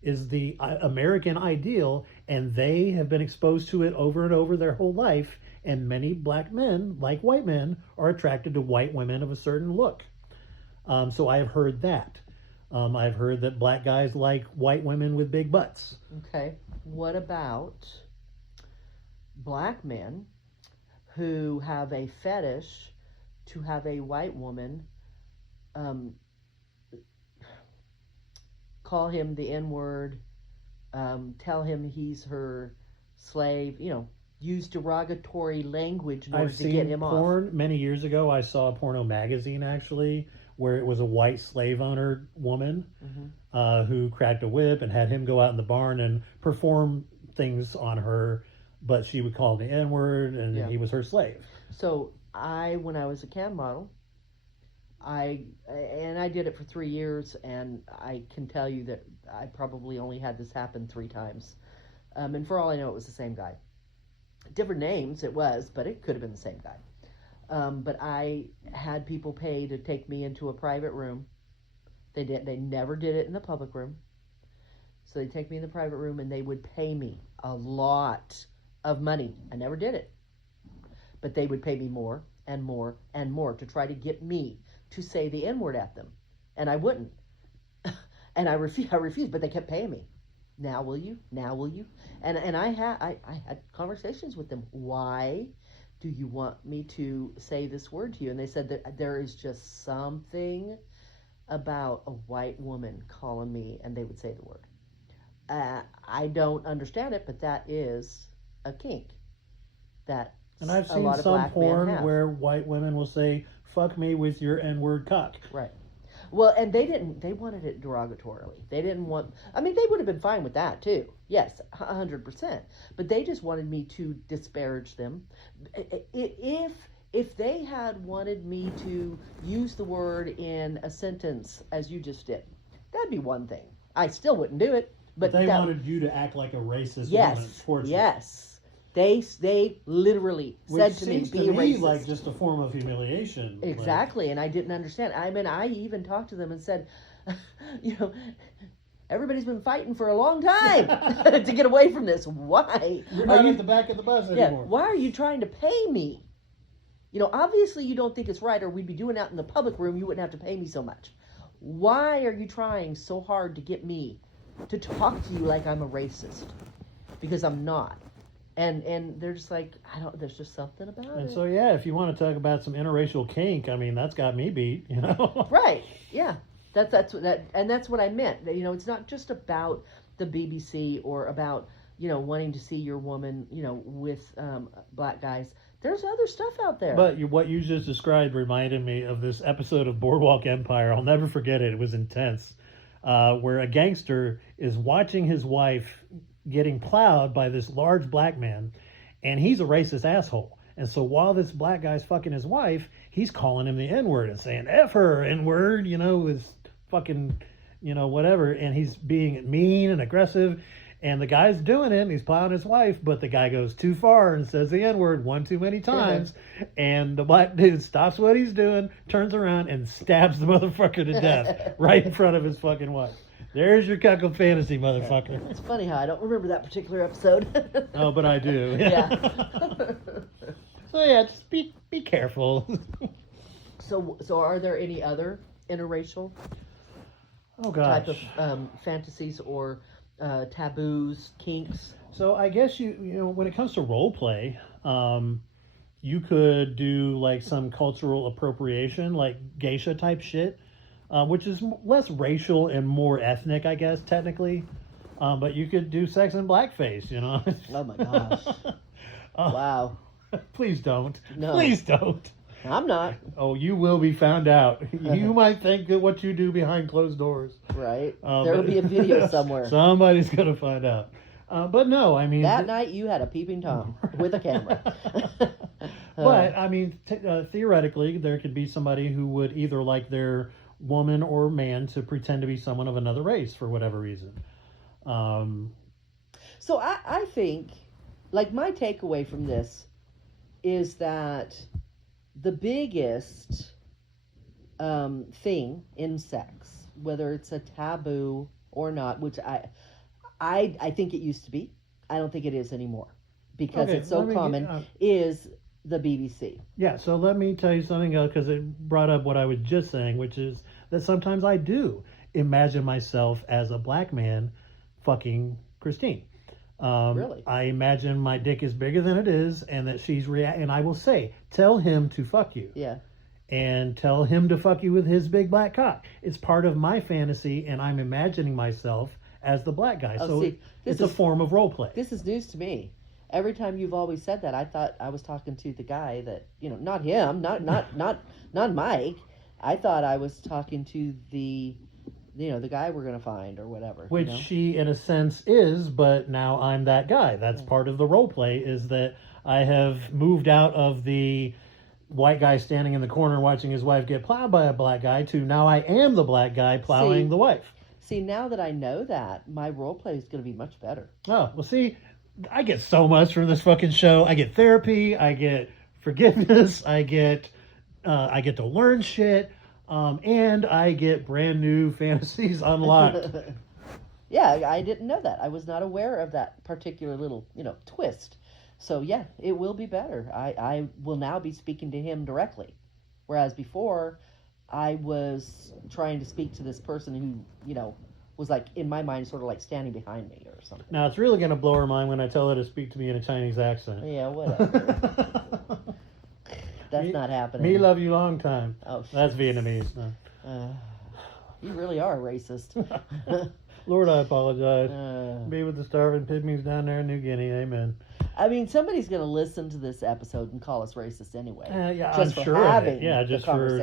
is the American ideal, and they have been exposed to it over and over their whole life. And many black men, like white men, are attracted to white women of a certain look. So I have heard that. I've heard that black guys like white women with big butts. Okay. What about black men who have a fetish to have a white woman call him the N-word, tell him he's her slave, use derogatory language in order to get him off? I've seen porn many years ago. I saw a porno magazine, actually, where it was a white slave owner woman who cracked a whip and had him go out in the barn and perform things on her, but she would call him the N-word, and he was her slave. So when I was a cam model, I did it for 3 years, and I can tell you that I probably only had this happen 3 times. And for all I know, it was the same guy. Different names it was, but it could have been the same guy. But I had people pay to take me into a private room. They never did it in the public room. So they'd take me in the private room, and they would pay me a lot of money. I never did it. But they would pay me more and more and more to try to get me to say the N-word at them. And I wouldn't. And I refused, but they kept paying me. Now will you? Now will you? And I had conversations with them. Why do you want me to say this word to you? And they said that there is just something about a white woman calling me, and they would say the word. I don't understand it, but that is a kink. And I've seen some porn where white women will say, "Fuck me with your N-word cock." Right. Well, and they wanted it derogatorily. They didn't want, they would have been fine with that too. Yes, 100%. But they just wanted me to disparage them. If they had wanted me to use the word in a sentence, as you just did, that'd be one thing. I still wouldn't do it. But they wanted you to act like a racist woman towards them. Yes. They literally said to me, "Which seems be to me racist." like just a form of humiliation. Exactly, and I didn't understand. I even talked to them and said, everybody's been fighting for a long time to get away from this. Why? You're not at the back of the bus anymore. Why are you trying to pay me? Obviously you don't think it's right, or we'd be doing it out in the public room. You wouldn't have to pay me so much. Why are you trying so hard to get me to talk to you like I'm a racist? Because I'm not. And they're just like, there's just something about it. And so, if you want to talk about some interracial kink, that's got me beat, Right, yeah. That's what I meant. It's not just about the BBC or about, wanting to see your woman, with black guys. There's other stuff out there. But what you just described reminded me of this episode of Boardwalk Empire. I'll never forget it. It was intense. Where a gangster is watching his wife getting plowed by this large black man, and he's a racist asshole. And so while this black guy's fucking his wife, he's calling him the N-word and saying, "F her, N-word," is fucking, whatever. And he's being mean and aggressive. And the guy's doing it, and he's plowing his wife, but the guy goes too far and says the N-word one too many times. And the black dude stops what he's doing, turns around, and stabs the motherfucker to death right in front of his fucking wife. There's your cuckold fantasy, motherfucker. It's funny how I don't remember that particular episode. Oh, but I do. Yeah. So just be careful. So are there any other interracial type of fantasies or taboos, kinks? So I guess you when it comes to role play, you could do like some cultural appropriation, like geisha type shit. Which is less racial and more ethnic, I guess, technically. But you could do sex in blackface, Oh my gosh. Wow. Please don't. No. Please don't. I'm not. Oh, you will be found out. You might think that what you do behind closed doors. Right. There'll be a video somewhere. Somebody's going to find out. But no, that night you had a peeping Tom with a camera. But, theoretically, there could be somebody who would either like their woman or man to pretend to be someone of another race for whatever reason. So I think, like, my takeaway from this is that the biggest thing in sex, whether it's a taboo or not, which I think it used to be. I don't think it is anymore because Okay, it's so common. Is the BBC? Yeah. So let me tell you something else because it brought up what I was just saying, which is that sometimes I do imagine myself as a black man fucking Christine. Really? I imagine my dick is bigger than it is, and that she's and I will say, tell him to fuck you. Yeah. And tell him to fuck you with his big black cock. It's part of my fantasy, and I'm imagining myself as the black guy. Oh, so see, it's a form of role play. This is news to me. Every time you've always said that, I thought I was talking to the guy that, not him, not Mike. I thought I was talking to the guy we're gonna find or whatever. Which she, in a sense, is, but now I'm that guy. That's part of the role play, is that I have moved out of the white guy standing in the corner watching his wife get plowed by a black guy to now I am the black guy plowing the wife. See, now that I know that, my role play is going to be much better. Oh, well, see, I get so much from this fucking show. I get therapy, I get forgiveness, I get to learn shit, and I get brand new fantasies unlocked. Yeah, I didn't know that. I was not aware of that particular little, twist. So yeah, it will be better. I will now be speaking to him directly, whereas before I was trying to speak to this person who, was like, in my mind, sort of like standing behind me or something. Now, it's really going to blow her mind when I tell her to speak to me in a Chinese accent. Yeah, whatever. That's not happening. Me love you long time. Oh, that's Vietnamese. You really are a racist. Lord, I apologize. Be with the starving pygmies down there in New Guinea. Amen. I mean, somebody's going to listen to this episode and call us racist anyway. Yeah, just I'm for sure having of it. Yeah, just for,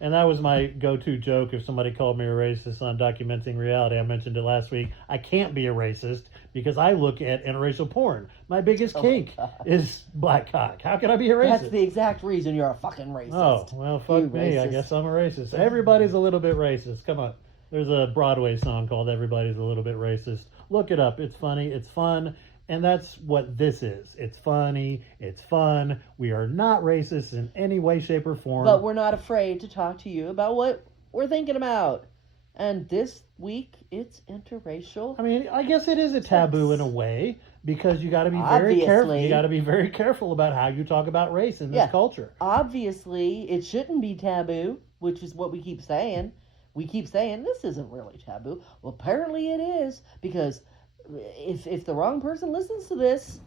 and that was my go-to joke if somebody called me a racist on Documenting Reality. I mentioned it last week. I can't be a racist because I look at interracial porn. My biggest kink is black cock. How can I be a racist? That's the exact reason you're a fucking racist. Oh, well, fuck me. Racist. I guess I'm a racist. Everybody's a little bit racist. Come on. There's a Broadway song called Everybody's a Little Bit Racist. Look it up. It's funny. It's fun. And that's what this is. It's funny. It's fun. We are not racist in any way, shape, or form. But we're not afraid to talk to you about what we're thinking about. And this week, it's interracial. I mean, I guess it is a taboo in a way because you got to be very careful. You got to be very careful about how you talk about race in this culture. Obviously, it shouldn't be taboo, which is what we keep saying. We keep saying this isn't really taboo. Well, apparently it is, because if the wrong person listens to this,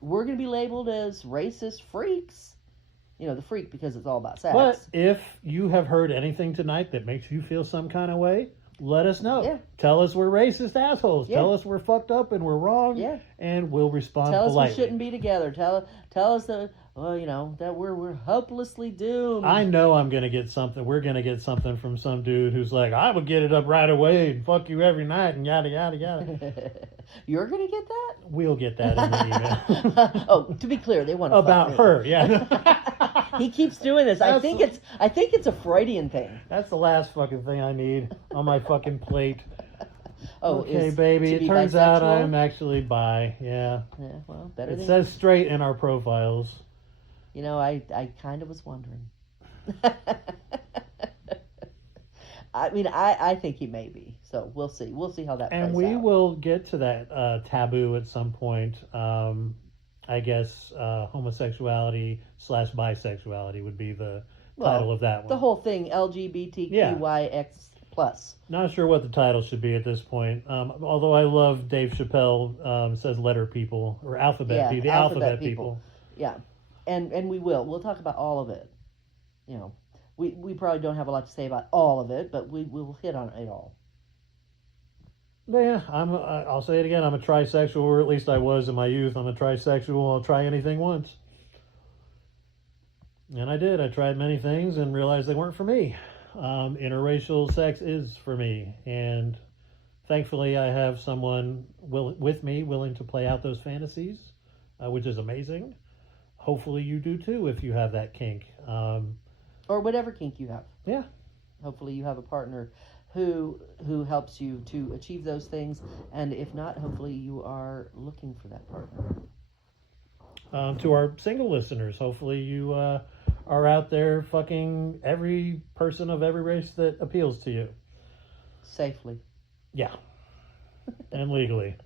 we're going to be labeled as racist freaks. The freak because it's all about sex. But if you have heard anything tonight that makes you feel some kind of way, let us know. Yeah. Tell us we're racist assholes. Yeah. Tell us we're fucked up and we're wrong. Yeah. And we'll respond politely. Tell us we shouldn't be together. Tell us that that we're hopelessly doomed. I know I'm going to get something. We're going to get something from some dude who's like, I would get it up right away and fuck you every night and yada, yada, yada. You're going to get that? We'll get that in the email. Oh, to be clear, they want to about fuck her, yeah. He keeps doing this. I think it's a Freudian thing. That's the last fucking thing I need on my fucking plate. Oh, okay, baby. It turns out I'm actually bi. Yeah. Yeah. Well, better. It says straight in our profiles. I kind of was wondering. I mean, I think he may be. So we'll see. We'll see how that plays out. And we will get to that taboo at some point. I guess homosexuality / bisexuality would be the title of that one. The whole thing, LGBTQYX+. Not sure what the title should be at this point. Although I love Dave Chappelle says letter people or alphabet people. The alphabet people. Yeah. And we'll talk about all of it. We probably don't have a lot to say about all of it, but we will hit on it all. Yeah, I'll say it again. I'm a trisexual, or at least I was in my youth. I'm a trisexual. I'll try anything once. And I did. I tried many things and realized they weren't for me. Interracial sex is for me. And thankfully I have someone with me willing to play out those fantasies, which is amazing. Hopefully you do too if you have that kink. Or whatever kink you have. Yeah. Hopefully you have a partner who helps you to achieve those things. And if not, hopefully you are looking for that partner. To our single listeners, hopefully you are out there fucking every person of every race that appeals to you. Safely. Yeah. And legally.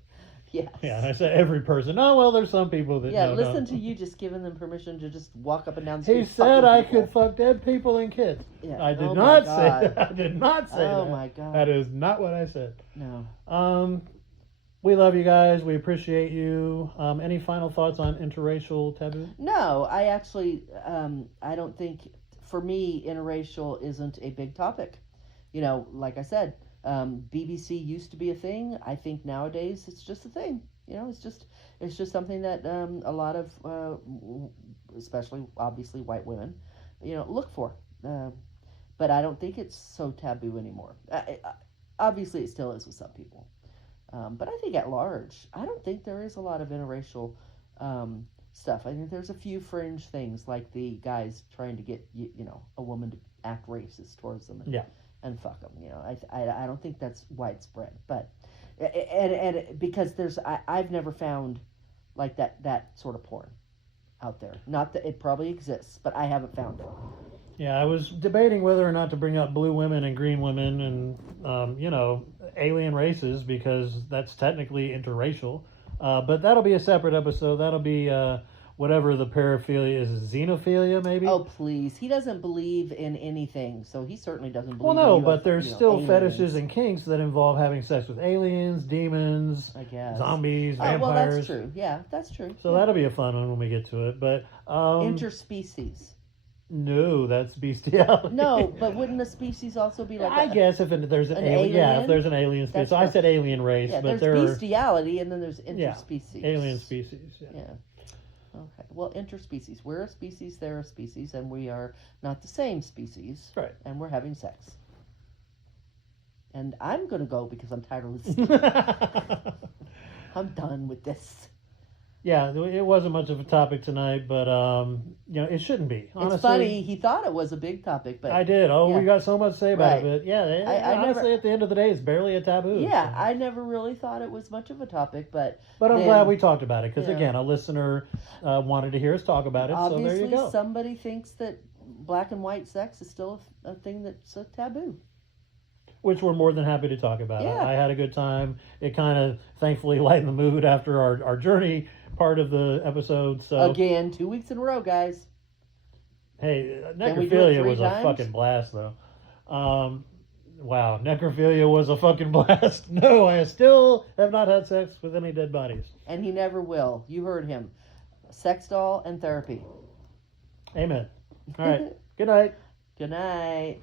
Yes. Yeah, and I say every person. Oh, well, there's some people that listen no. to you just giving them permission to just walk up and down the He street. said I people. could fuck dead people and kids. Yeah. I did Oh not my say God. that. I did not say that. Oh my God. That is not what I said. No. We love you guys. We appreciate you. Any final thoughts on interracial taboo? No, I actually, I don't think, for me, interracial isn't a big topic. You know, like I said, BBC used to be a thing. I think nowadays it's just a thing. You know, it's just something that a lot of, especially obviously white women, you know, look for. But I don't think it's so taboo anymore. Obviously, it still is with some people. But I think at large, I don't think there is a lot of interracial stuff. I think there's a few fringe things, like the guys trying to get you know, a woman to act racist towards them and fuck them. You know, I don't think that's widespread. But and because I've never found like that sort of porn out there. Not that it probably exists, but I haven't found it. Yeah, I was debating whether or not to bring up blue women and green women and, you know, alien races, because that's technically interracial. But that'll be a separate episode. That'll be whatever the paraphilia is. Xenophilia, maybe? Oh, please. He doesn't believe in anything, so he certainly doesn't believe Well, no, in but there's still aliens. fetishes and kinks that involve having sex with aliens, demons, I guess. zombies, vampires. Well, that's true. Yeah, that's true. So that'll be a fun one when we get to it. But interspecies. No, that's bestiality. No, but wouldn't a species also be like? I guess if there's an alien, yeah, if there's an alien species. So I said alien race, yeah, but there's bestiality, and then there's interspecies. Yeah, alien species. Yeah. Okay. Well, interspecies. We're a species. They're a species, and we are not the same species. Right. And we're having sex. And I'm gonna go because I'm tired of listening. I'm done with this. Yeah, it wasn't much of a topic tonight, but you know, it shouldn't be. Honestly, it's funny. He thought it was a big topic, but I did. Oh, yeah. We got so much to say about it, but yeah, honestly, at the end of the day, it's barely a taboo. Yeah, so. I never really thought it was much of a topic, but I'm glad we talked about it because again, a listener wanted to hear us talk about it. Obviously, so there you go. Somebody thinks that black and white sex is still a thing that's a taboo. Which we're more than happy to talk about. Yeah. I had a good time. It kind of thankfully lightened the mood after our journey part of the episode. So again, 2 weeks in a row, guys. Hey, necrophilia was a fucking blast, though. Wow, necrophilia was a fucking blast. No, I still have not had sex with any dead bodies. And he never will. You heard him. Sex doll and therapy. Amen. All right. Good night. Good night.